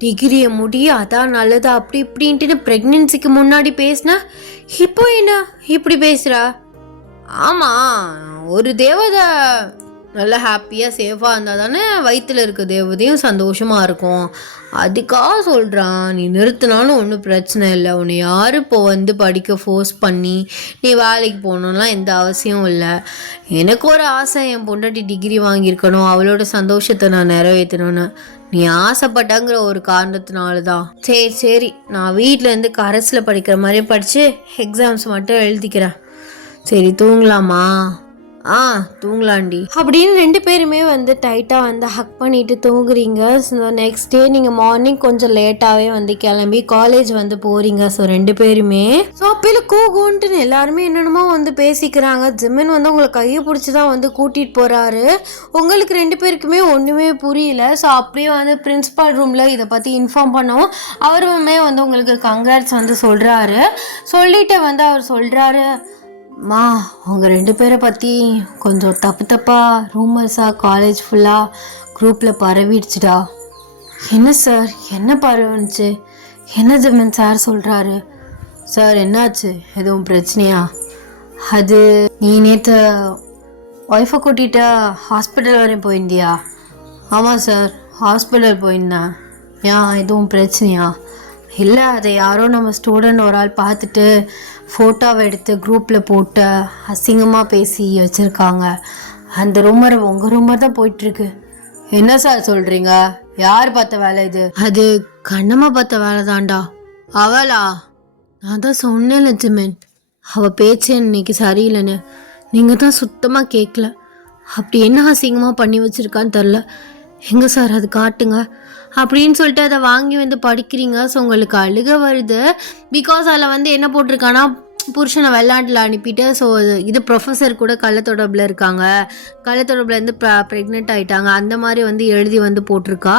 டிகிரியை முடிய அதான் நல்லதா அப்படி இப்படின்ட்டுன்னு ப்ரெக்னென்சிக்கு முன்னாடி பேசினா இப்போ என்ன இப்படி பேசுகிறா? ஆமாம், ஒரு தேவதை நல்லா ஹாப்பியாக சேஃபாக இருந்தால் தானே வயிற்றில் இருக்க தேவதையும் சந்தோஷமாக இருக்கும். அதுக்காக சொல்கிறான். நீ நிறுத்தினாலும் ஒன்றும் பிரச்சனை இல்லை. உன்னை யார் இப்போ வந்து படிக்க ஃபோர்ஸ் பண்ணி நீ வேலைக்கு போகணுன்னா எந்த அவசியம் இல்லை. எனக்கு ஒரு ஆசை, என் பொண்டாட்டி டிகிரி வாங்கியிருக்கணும், அவளோட சந்தோஷத்தை நான் நிறைவேற்றணும்னு. நீ ஆசைப்பட்டங்கிற ஒரு காரணத்தினால தான். சரி, நான் வீட்டிலேருந்து கரஸில் படிக்கிற மாதிரி படித்து எக்ஸாம்ஸ் மட்டும் எழுதிக்கிறேன். சரி, தூங்கலாமா? தூங்கலாண்டி அப்படின்னு 2 பேருமே வந்து டைட்டாக வந்து ஹக் பண்ணிட்டு தூங்குறீங்க. ஸோ நெக்ஸ்ட் டே நீங்கள் மார்னிங் கொஞ்சம் லேட்டாகவே வந்து கிளம்பி காலேஜ் வந்து போகிறீங்க. ஸோ 2 பேருமே ஸோ அப்பயில கூகுன்ட்டு எல்லாருமே என்னென்னமோ வந்து பேசிக்கிறாங்க. ஜிமின் வந்து உங்களை கையை பிடிச்சி தான் வந்து கூட்டிகிட்டு போகிறாரு. உங்களுக்கு 2 பேருக்குமே ஒன்றுமே புரியல. ஸோ அப்படியே வந்து பிரின்ஸ்பால் ரூமில் இதை பற்றி இன்ஃபார்ம் பண்ணவும் அவருமே வந்து உங்களுக்கு கங்க்ராட்ஸ் வந்து சொல்கிறாரு. சொல்லிட்டு வந்து அவர் சொல்கிறாரு, உங்கள் 2 பேரை பற்றி கொஞ்சம் தப்பாக ரூமர்ஸாக காலேஜ் ஃபுல்லாக குரூப்பில் பரவிடுச்சுடா. என்ன சார், என்ன பரவிச்சு? என்ன ஜிமின் சார் சொல்கிறாரு? சார் என்னாச்சு, எதுவும் பிரச்சனையா? அது நீ நேற்று ஒய்ஃபை கூட்டிகிட்ட ஹாஸ்பிட்டல் வரையும் போயிருந்தியா? ஆமாம் சார், ஹாஸ்பிட்டல் போயிருந்தேன். ஏன், எதுவும் பிரச்சனையா? இல்லை, அதை யாரோ நம்ம ஸ்டூடெண்ட் ஒரு ஆள் பார்த்துட்டு ஃபோட்டோவை எடுத்து குரூப்பில் போட்டு அசிங்கமாக பேசி வச்சுருக்காங்க. அந்த ரூமர் உங்கள் ரூமர் தான் போயிட்டுருக்கு. என்ன சார் சொல்கிறீங்க? யார் பார்த்த வேலை இது? அது கண்ணம்மா பார்த்த வேலை தான்டா. அவளா? நான் தான் சொன்னேன்ல ஜிமின், அவள் பேச்சு இன்னைக்கு சரியில்லைன்னு. நீங்கள் தான் சுத்தமாக கேட்கல. அப்படி என்ன அசிங்கமாக பண்ணி வச்சுருக்கான்னு தெரில. எங்கே சார் அது காட்டுங்க அப்படின்னு சொல்லிட்டு அதை வாங்கி வந்து படிக்கிறீங்க. ஸோ உங்களுக்கு அழுக வருது. பிகாஸ் அதில் வந்து என்ன போட்டிருக்கான்னா, புருஷனை வெளிநாட்டில் அனுப்பிட்டு ஸோ இது ப்ரொஃபஸர் கூட கள்ளத்தொடர்பில் இருக்காங்க, கள்ளத்தொடர்பிலேருந்து ப்ரெக்னென்ட் ஆகிட்டாங்க, அந்த மாதிரி வந்து எழுதி வந்து போட்டிருக்கா.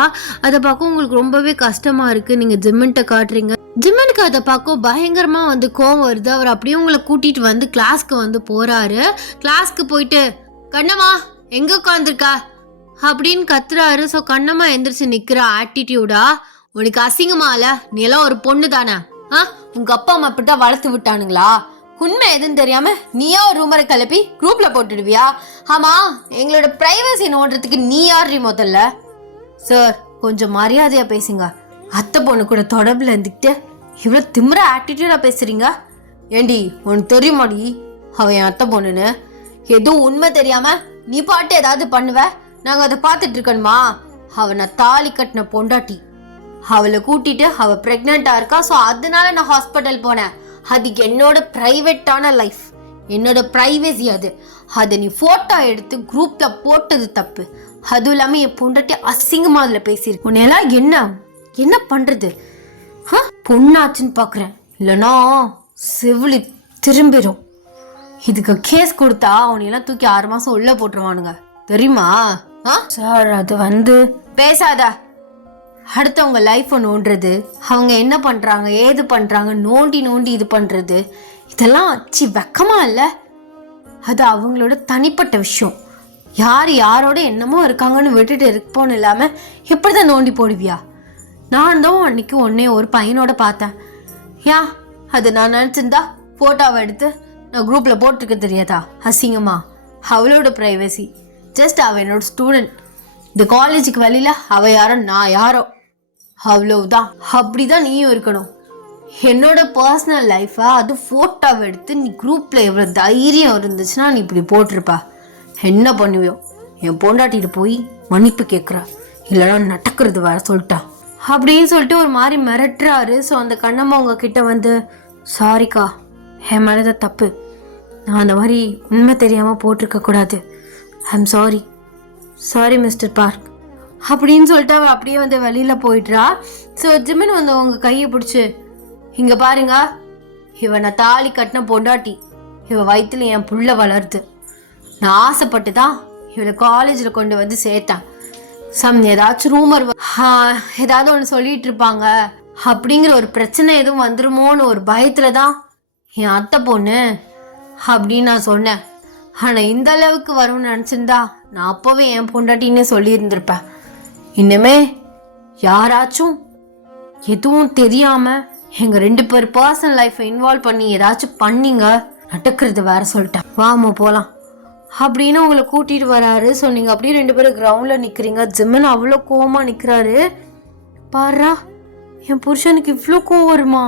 அதை பார்க்க உங்களுக்கு ரொம்பவே கஷ்டமாக இருக்குது. நீங்கள் ஜிம்மின்ட்ட காட்டுறீங்க. ஜிம்மனுக்கு அதை பார்க்க பயங்கரமாக வந்து கோவம் வருது. அவர் அப்படியே உங்களை கூட்டிகிட்டு வந்து கிளாஸ்க்கு வந்து போகிறாரு. கிளாஸ்க்கு போயிட்டு, கண்ணம்மா எங்கே உட்காந்துருக்கா? அப்படின்னு கத்துறாரு. ஸோ கண்ணம்மா எந்திரிச்சு நிக்கிற ஆட்டிடியூடா, உனக்கு அசிங்கமால, நீ எல்லாம் ஒரு பொண்ணு தானே, உங்க அப்பா அம்மா இப்படிதான் வளர்த்து விட்டானுங்களா, உண்மை எதுன்னு தெரியாம நீயா ஒரு ரூமரை கிளப்பி குரூப்ல போட்டுடுவியா, ஆமா எங்களோட பிரைவசி நோடுறதுக்கு நீ யாரு முதல்ல. சார் கொஞ்சம் மரியாதையா பேசுங்க, அத்தை பொண்ணு கூட தொடர்புல இருந்துக்கிட்டு இவ்வளவு திமிர ஆட்டிடியூடா பேசுறீங்க. ஏண்டி உனக்கு தெரியுமாடி அவன் என் அத்தை பொண்ணுன்னு, எதுவும் உண்மை தெரியாம நீ பாட்டு ஏதாவது பண்ணுவ, நாங்க அதை பார்த்துட்டு இருக்கணுமா. அவனை தாலி கட்டின பொண்டாட்டி, அவளை கூட்டிட்டு அவ பிரெக்னெண்டா இருக்கா. ஸோ அதனால நான் ஹாஸ்பிட்டல் போனேன். அது என்னோட பிரைவேட்டான லைஃப், என்னோட பிரைவசி. அதை நீ போட்டோ எடுத்து குரூப்ல போட்டது தப்பு. அதுவும் இல்லாம என் பொண்டாட்டி அசிங்கமா அதுல பேசியிருக்கு. உன்னையெல்லாம் என்ன பண்றது, பொண்ணாச்சுன்னு பாக்குறேன், இல்லைன்னா செவிலி திரும்பிடும். இதுக்கு கேஸ் கொடுத்தா அவனையெல்லாம் தூக்கி 6 மாசம் உள்ள போட்டுருவானுங்க தெரியுமா. சார் அது பேசாத. அடுத்தவங்க லைஃப்பை நோண்டுறது, அவங்க என்ன பண்றாங்க ஏது பண்றாங்க நோண்டி இது பண்றது, இதெல்லாம் அச்சி வெக்கமா இல்ல. அது அவங்களோட தனிப்பட்ட விஷயம். யாரோட என்னமோ இருக்காங்கன்னு விட்டுட்டு இருப்போன்னு இல்லாம எப்படிதான் நோண்டி போடுவியா. நான் தான் அன்னைக்கு ஒன்னே ஒரு பையனோட பார்த்தேன். அது நான் நினைச்சிருந்தா போட்டோவை எடுத்து நான் குரூப்ல போட்டிருக்க தெரியாதா, அசிங்கமா. அவளோட பிரைவசி. ஜஸ்ட் அவ என்னோட ஸ்டூடெண்ட். இந்த காலேஜுக்கு வெளியில அவ யாரோ நான் யாரோ, அவ்வளவுதான். அப்படிதான் நீயும் இருக்கணும். என்னோட பர்சனல் லைஃபா அது போட்டோவை எடுத்து நீ குரூப்ல எவ்வளவு தைரியம் இருந்துச்சுன்னா நீ இப்படி போட்டிருப்பா. என்ன பண்ணுவியோ, என் பொண்டாட்டிட்டு போய் மன்னிப்பு கேட்குறா, இல்லைன்னா நடக்கிறது வேற சொல்லிட்டா அப்படின்னு சொல்லிட்டு ஒரு மாதிரி மிரட்டுறாரு. ஸோ அந்த கண்ணம்மா உங்ககிட்ட சாரிக்கா, என் மேலதான் தப்பு, நான் அந்த மாதிரி உண்மை தெரியாம போட்டிருக்க கூடாது, ஐம் சாரி மிஸ்டர் பார்க் அப்படின்னு சொல்லிட்டு அவள் அப்படியே வெளியில போயிடுறா. ஸோ ஜிமின் உங்க கையை பிடிச்சி, இங்க பாருங்க, இவனை தாலி கட்டின பொண்டாட்டி, இவ வயிற்றுல என் புள்ள வளருது, நான் ஆசைப்பட்டு தான் இவளை காலேஜில் கொண்டு சேர்த்தேன். ஏதாச்சும் ரூமர் ஏதாவது ஒன்று சொல்லிட்டு இருப்பாங்க அப்படிங்கிற ஒரு பிரச்சனை எதுவும் வந்துருமோன்னு ஒரு பயத்துல தான் என் அத்தை பொண்ணு அப்படின்னு நான் சொன்னேன். ஆனா இந்த அளவுக்கு வரும்னு நினைச்சிருந்தா நான் அப்பவே என் பொண்டாட்டின்னு சொல்லி இருந்திருப்பேன். இன்னுமே யாராச்சும் எதுவும் தெரியாம எங்க 2 பேர் பர்சனல் லைஃப்பை இன்வால்வ் பண்ணி ஏதாச்சும் பண்ணீங்க, நடக்கிறது வேற சொல்லிட்டேன். வாமா போலாம் அப்படின்னு உங்களை கூட்டிட்டு வராரு. ஸோ நீங்க அப்படியே 2 பேரும் கிரவுண்ட்ல நிக்கிறீங்க. ஜிம்மன் அவ்வளோ கோவமா நிக்கிறாரு. பாரா, என் புருஷனுக்கு இவ்வளோ கோவம் வருமா?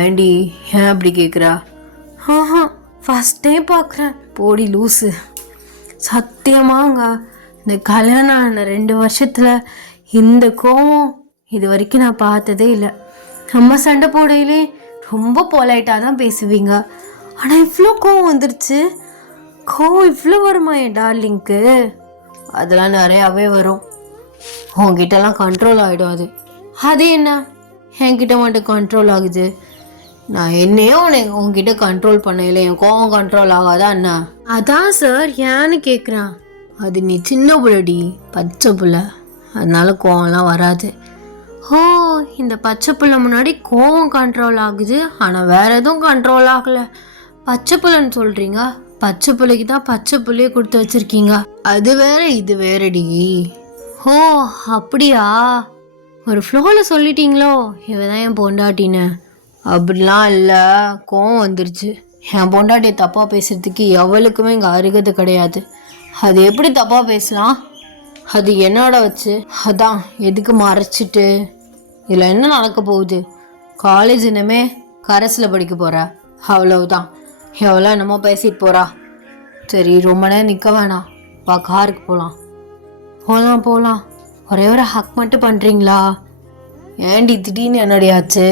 ஏண்டி ஏன் அப்படி கேக்குறா? ஃபர்ஸ்ட் டைம் பார்க்குறேன். போடி லூஸு. சத்தியமாங்க இந்த கல்யாணம் ஆன 2 வருஷத்துல இந்த கோவம் இது வரைக்கும் நான் பார்த்ததே இல்லை. நம்ம சண்டை போடையிலே ரொம்ப பொலைட்டாக தான் பேசுவீங்க, ஆனால் இவ்வளோ கோவம் வந்துருச்சு. கோவம் இவ்வளோ வருமா என் டார்லிங்க்கு? அதெல்லாம் நிறையாவே வரும். உங்ககிட்டலாம் கண்ட்ரோல் ஆகிடும். அது என்ன என்கிட்ட மட்டும் கண்ட்ரோல் ஆகுது? நான் என்னையோ உங்ககிட்ட கண்ட்ரோல் பண்ணல, என் கோவம் கண்ட்ரோல் ஆகாதா என்ன? அதான் சார் ஏன்னு கேட்குறான். அது நீ சின்ன புள்ளடி, பச்சை புள்ள, அதனால கோவம்லாம் வராது. ஓ, இந்த பச்சை புள்ள முன்னாடி கோவம் கண்ட்ரோல் ஆகுது, ஆனால் வேற எதுவும் கண்ட்ரோல் ஆகலை. பச்சை புள்ளன்னு சொல்கிறீங்க, பச்சை புள்ளைக்கு தான் பச்சை புள்ளையே கொடுத்து வச்சிருக்கீங்க. அது வேற இது வேறடி. ஓ அப்படியா, ஒரு ஃப்ளோவில் சொல்லிட்டீங்களோ இவதான் என் பொண்டாட்டின்னு? அப்படிலாம் இல்லை, கோவம் வந்துருச்சு. என் பொண்டாட்டியை தப்பாக பேசுறதுக்கு எவளுக்குமே இங்கே அருகது கிடையாது. அது எப்படி தப்பாக பேசலாம்? அது என்னோட வச்சு, அதான் எதுக்கு மறைச்சிட்டு? இதில் என்ன நடக்க போகுது? காலேஜ் இன்னமே கரஸில் படிக்க போகிறா, அவ்வளவுதான். எவ்வளோ என்னமோ பேசிட்டு போகிறா. சரி ரொம்ப நேரம் நிற்க வேணாம், வா காருக்கு போகலாம். ஒரே ஒரு ஹக் மட்டும் பண்ணுறீங்களா? ஏண்டி திடீர்னு என்னடியாச்சு?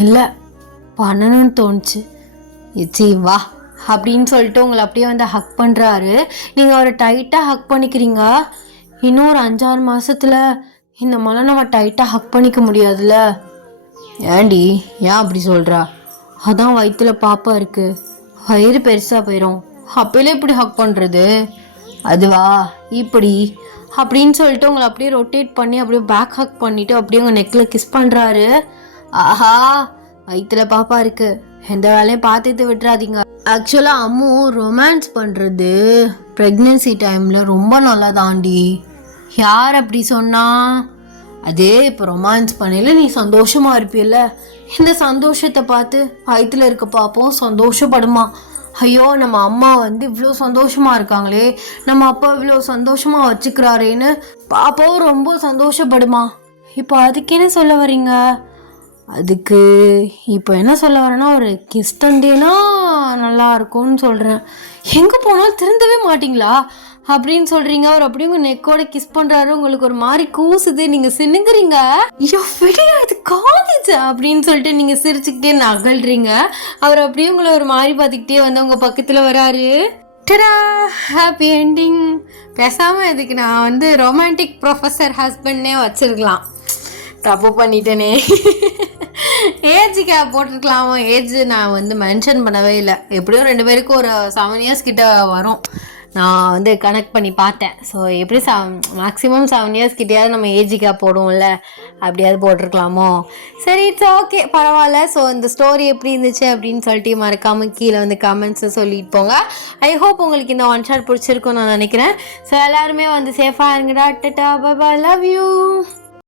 இல்லை பண்ணணும்னு தோணுச்சு. இச்சி வா அப்படின்னு சொல்லிட்டு உங்களை அப்படியே ஹக் பண்ணுறாரு. நீங்கள் அவரை டைட்டாக ஹக் பண்ணிக்கிறீங்க. இன்னும் ஒரு 5-6 மாதத்தில் இந்த மலை நம்ம டைட்டாக ஹக் பண்ணிக்க முடியாதுல்ல? ஏண்டி ஏன் அப்படி சொல்கிறா? அதான் வயிற்றுல பாப்பா இருக்குது, வயிறு பெருசாக போயிடும், அப்பயிலே இப்படி ஹக் பண்ணுறது? அதுவா இப்படி அப்படின்னு சொல்லிட்டு உங்களை அப்படியே ரொட்டேட் பண்ணி அப்படியே பேக் ஹக் பண்ணிவிட்டு அப்படியே உங்கள் நெக்கில் கிஸ் பண்ணுறாரு. ஆஹா, வயிற்றுல பாப்பா இருக்கு, எந்த வேலையும் பார்த்துட்டு விட்டுறாதீங்க. ஆக்சுவலாக அம்மு ரொமான்ஸ் பண்ணுறது ப்ரெக்னென்சி டைமில் ரொம்ப நல்லா தாண்டி. யார் அப்படி சொன்னா? அதே இப்போ ரொமான்ஸ் பண்ணல நீ சந்தோஷமா இருப்பியல்ல, இந்த சந்தோஷத்தை பார்த்து வயிற்றுல இருக்க பாப்போம் சந்தோஷப்படுமா? ஐயோ நம்ம அம்மா வந்து இவ்வளோ சந்தோஷமா இருக்காங்களே, நம்ம அப்பா இவ்வளோ சந்தோஷமா வச்சுக்கிறாரேன்னு பாப்பாவும் ரொம்ப சந்தோஷப்படுமா? இப்போ அதுக்கு என்ன சொல்ல வரீங்க? அதுக்கு இப்போ என்ன சொல்ல வரேன்னா, ஒரு கிஸ் தந்தேன்னா நல்லா இருக்கும்னு சொல்கிறேன். எங்கே போனாலும் திருந்தவே மாட்டிங்களா அப்படின்னு சொல்கிறீங்க. அவர் அப்படியே உங்கள் நெக்கோட கிஸ் பண்ணுறாரு, உங்களுக்கு ஒரு மாதிரி கூசுது, நீங்கள் சின்னுங்கிறீங்க. ஐயோ வெளியே இது காலேஜ் அப்படின்னு சொல்லிட்டு நீங்கள் சிரிச்சுக்கிட்டே நகல்றீங்க. அவர் அப்படியே உங்களை ஒரு மாதிரி பார்த்துக்கிட்டே வந்து உங்கள் பக்கத்தில் வராரு. டடா, ஹாப்பி என்டிங். பேசாமல் இதுக்கு நான் வந்து ரொமான்டிக் ப்ரொஃபஸர் ஹஸ்பண்ட்னே வச்சுருக்கலாம். தப்பு பண்ணிட்டேனே. ஏஜ் கேப் போட்டிருக்கலாமா? ஏஜ் நான் வந்து மென்ஷன் பண்ணவே இல்லை. எப்படியும் 2 பேருக்கும் ஒரு 7 years கிட்ட வரும். நான் வந்து கனெக்ட் பண்ணி பார்த்தேன். ஸோ எப்படி மேக்ஸிமம் 7 years கிட்டையாவது நம்ம ஏஜ் கேப் போடுவோம்ல, அப்படியாவது போட்டிருக்கலாமோ? சரி, இட்ஸ் ஓகே, பரவாயில்ல. ஸோ இந்த ஸ்டோரி எப்படி இருந்துச்சு அப்படின்னு சொல்லிட்டு மறக்காமல் கீழே வந்து கமெண்ட்ஸை சொல்லிட்டு போங்க. ஐ ஹோப் உங்களுக்கு இந்த ஒன் ஷாட் பிடிச்சிருக்குன்னு நான் நினைக்கிறேன். ஸோ எல்லாருமே வந்து சேஃபாக இருங்கடா. Ta-ta, bye bye, love you.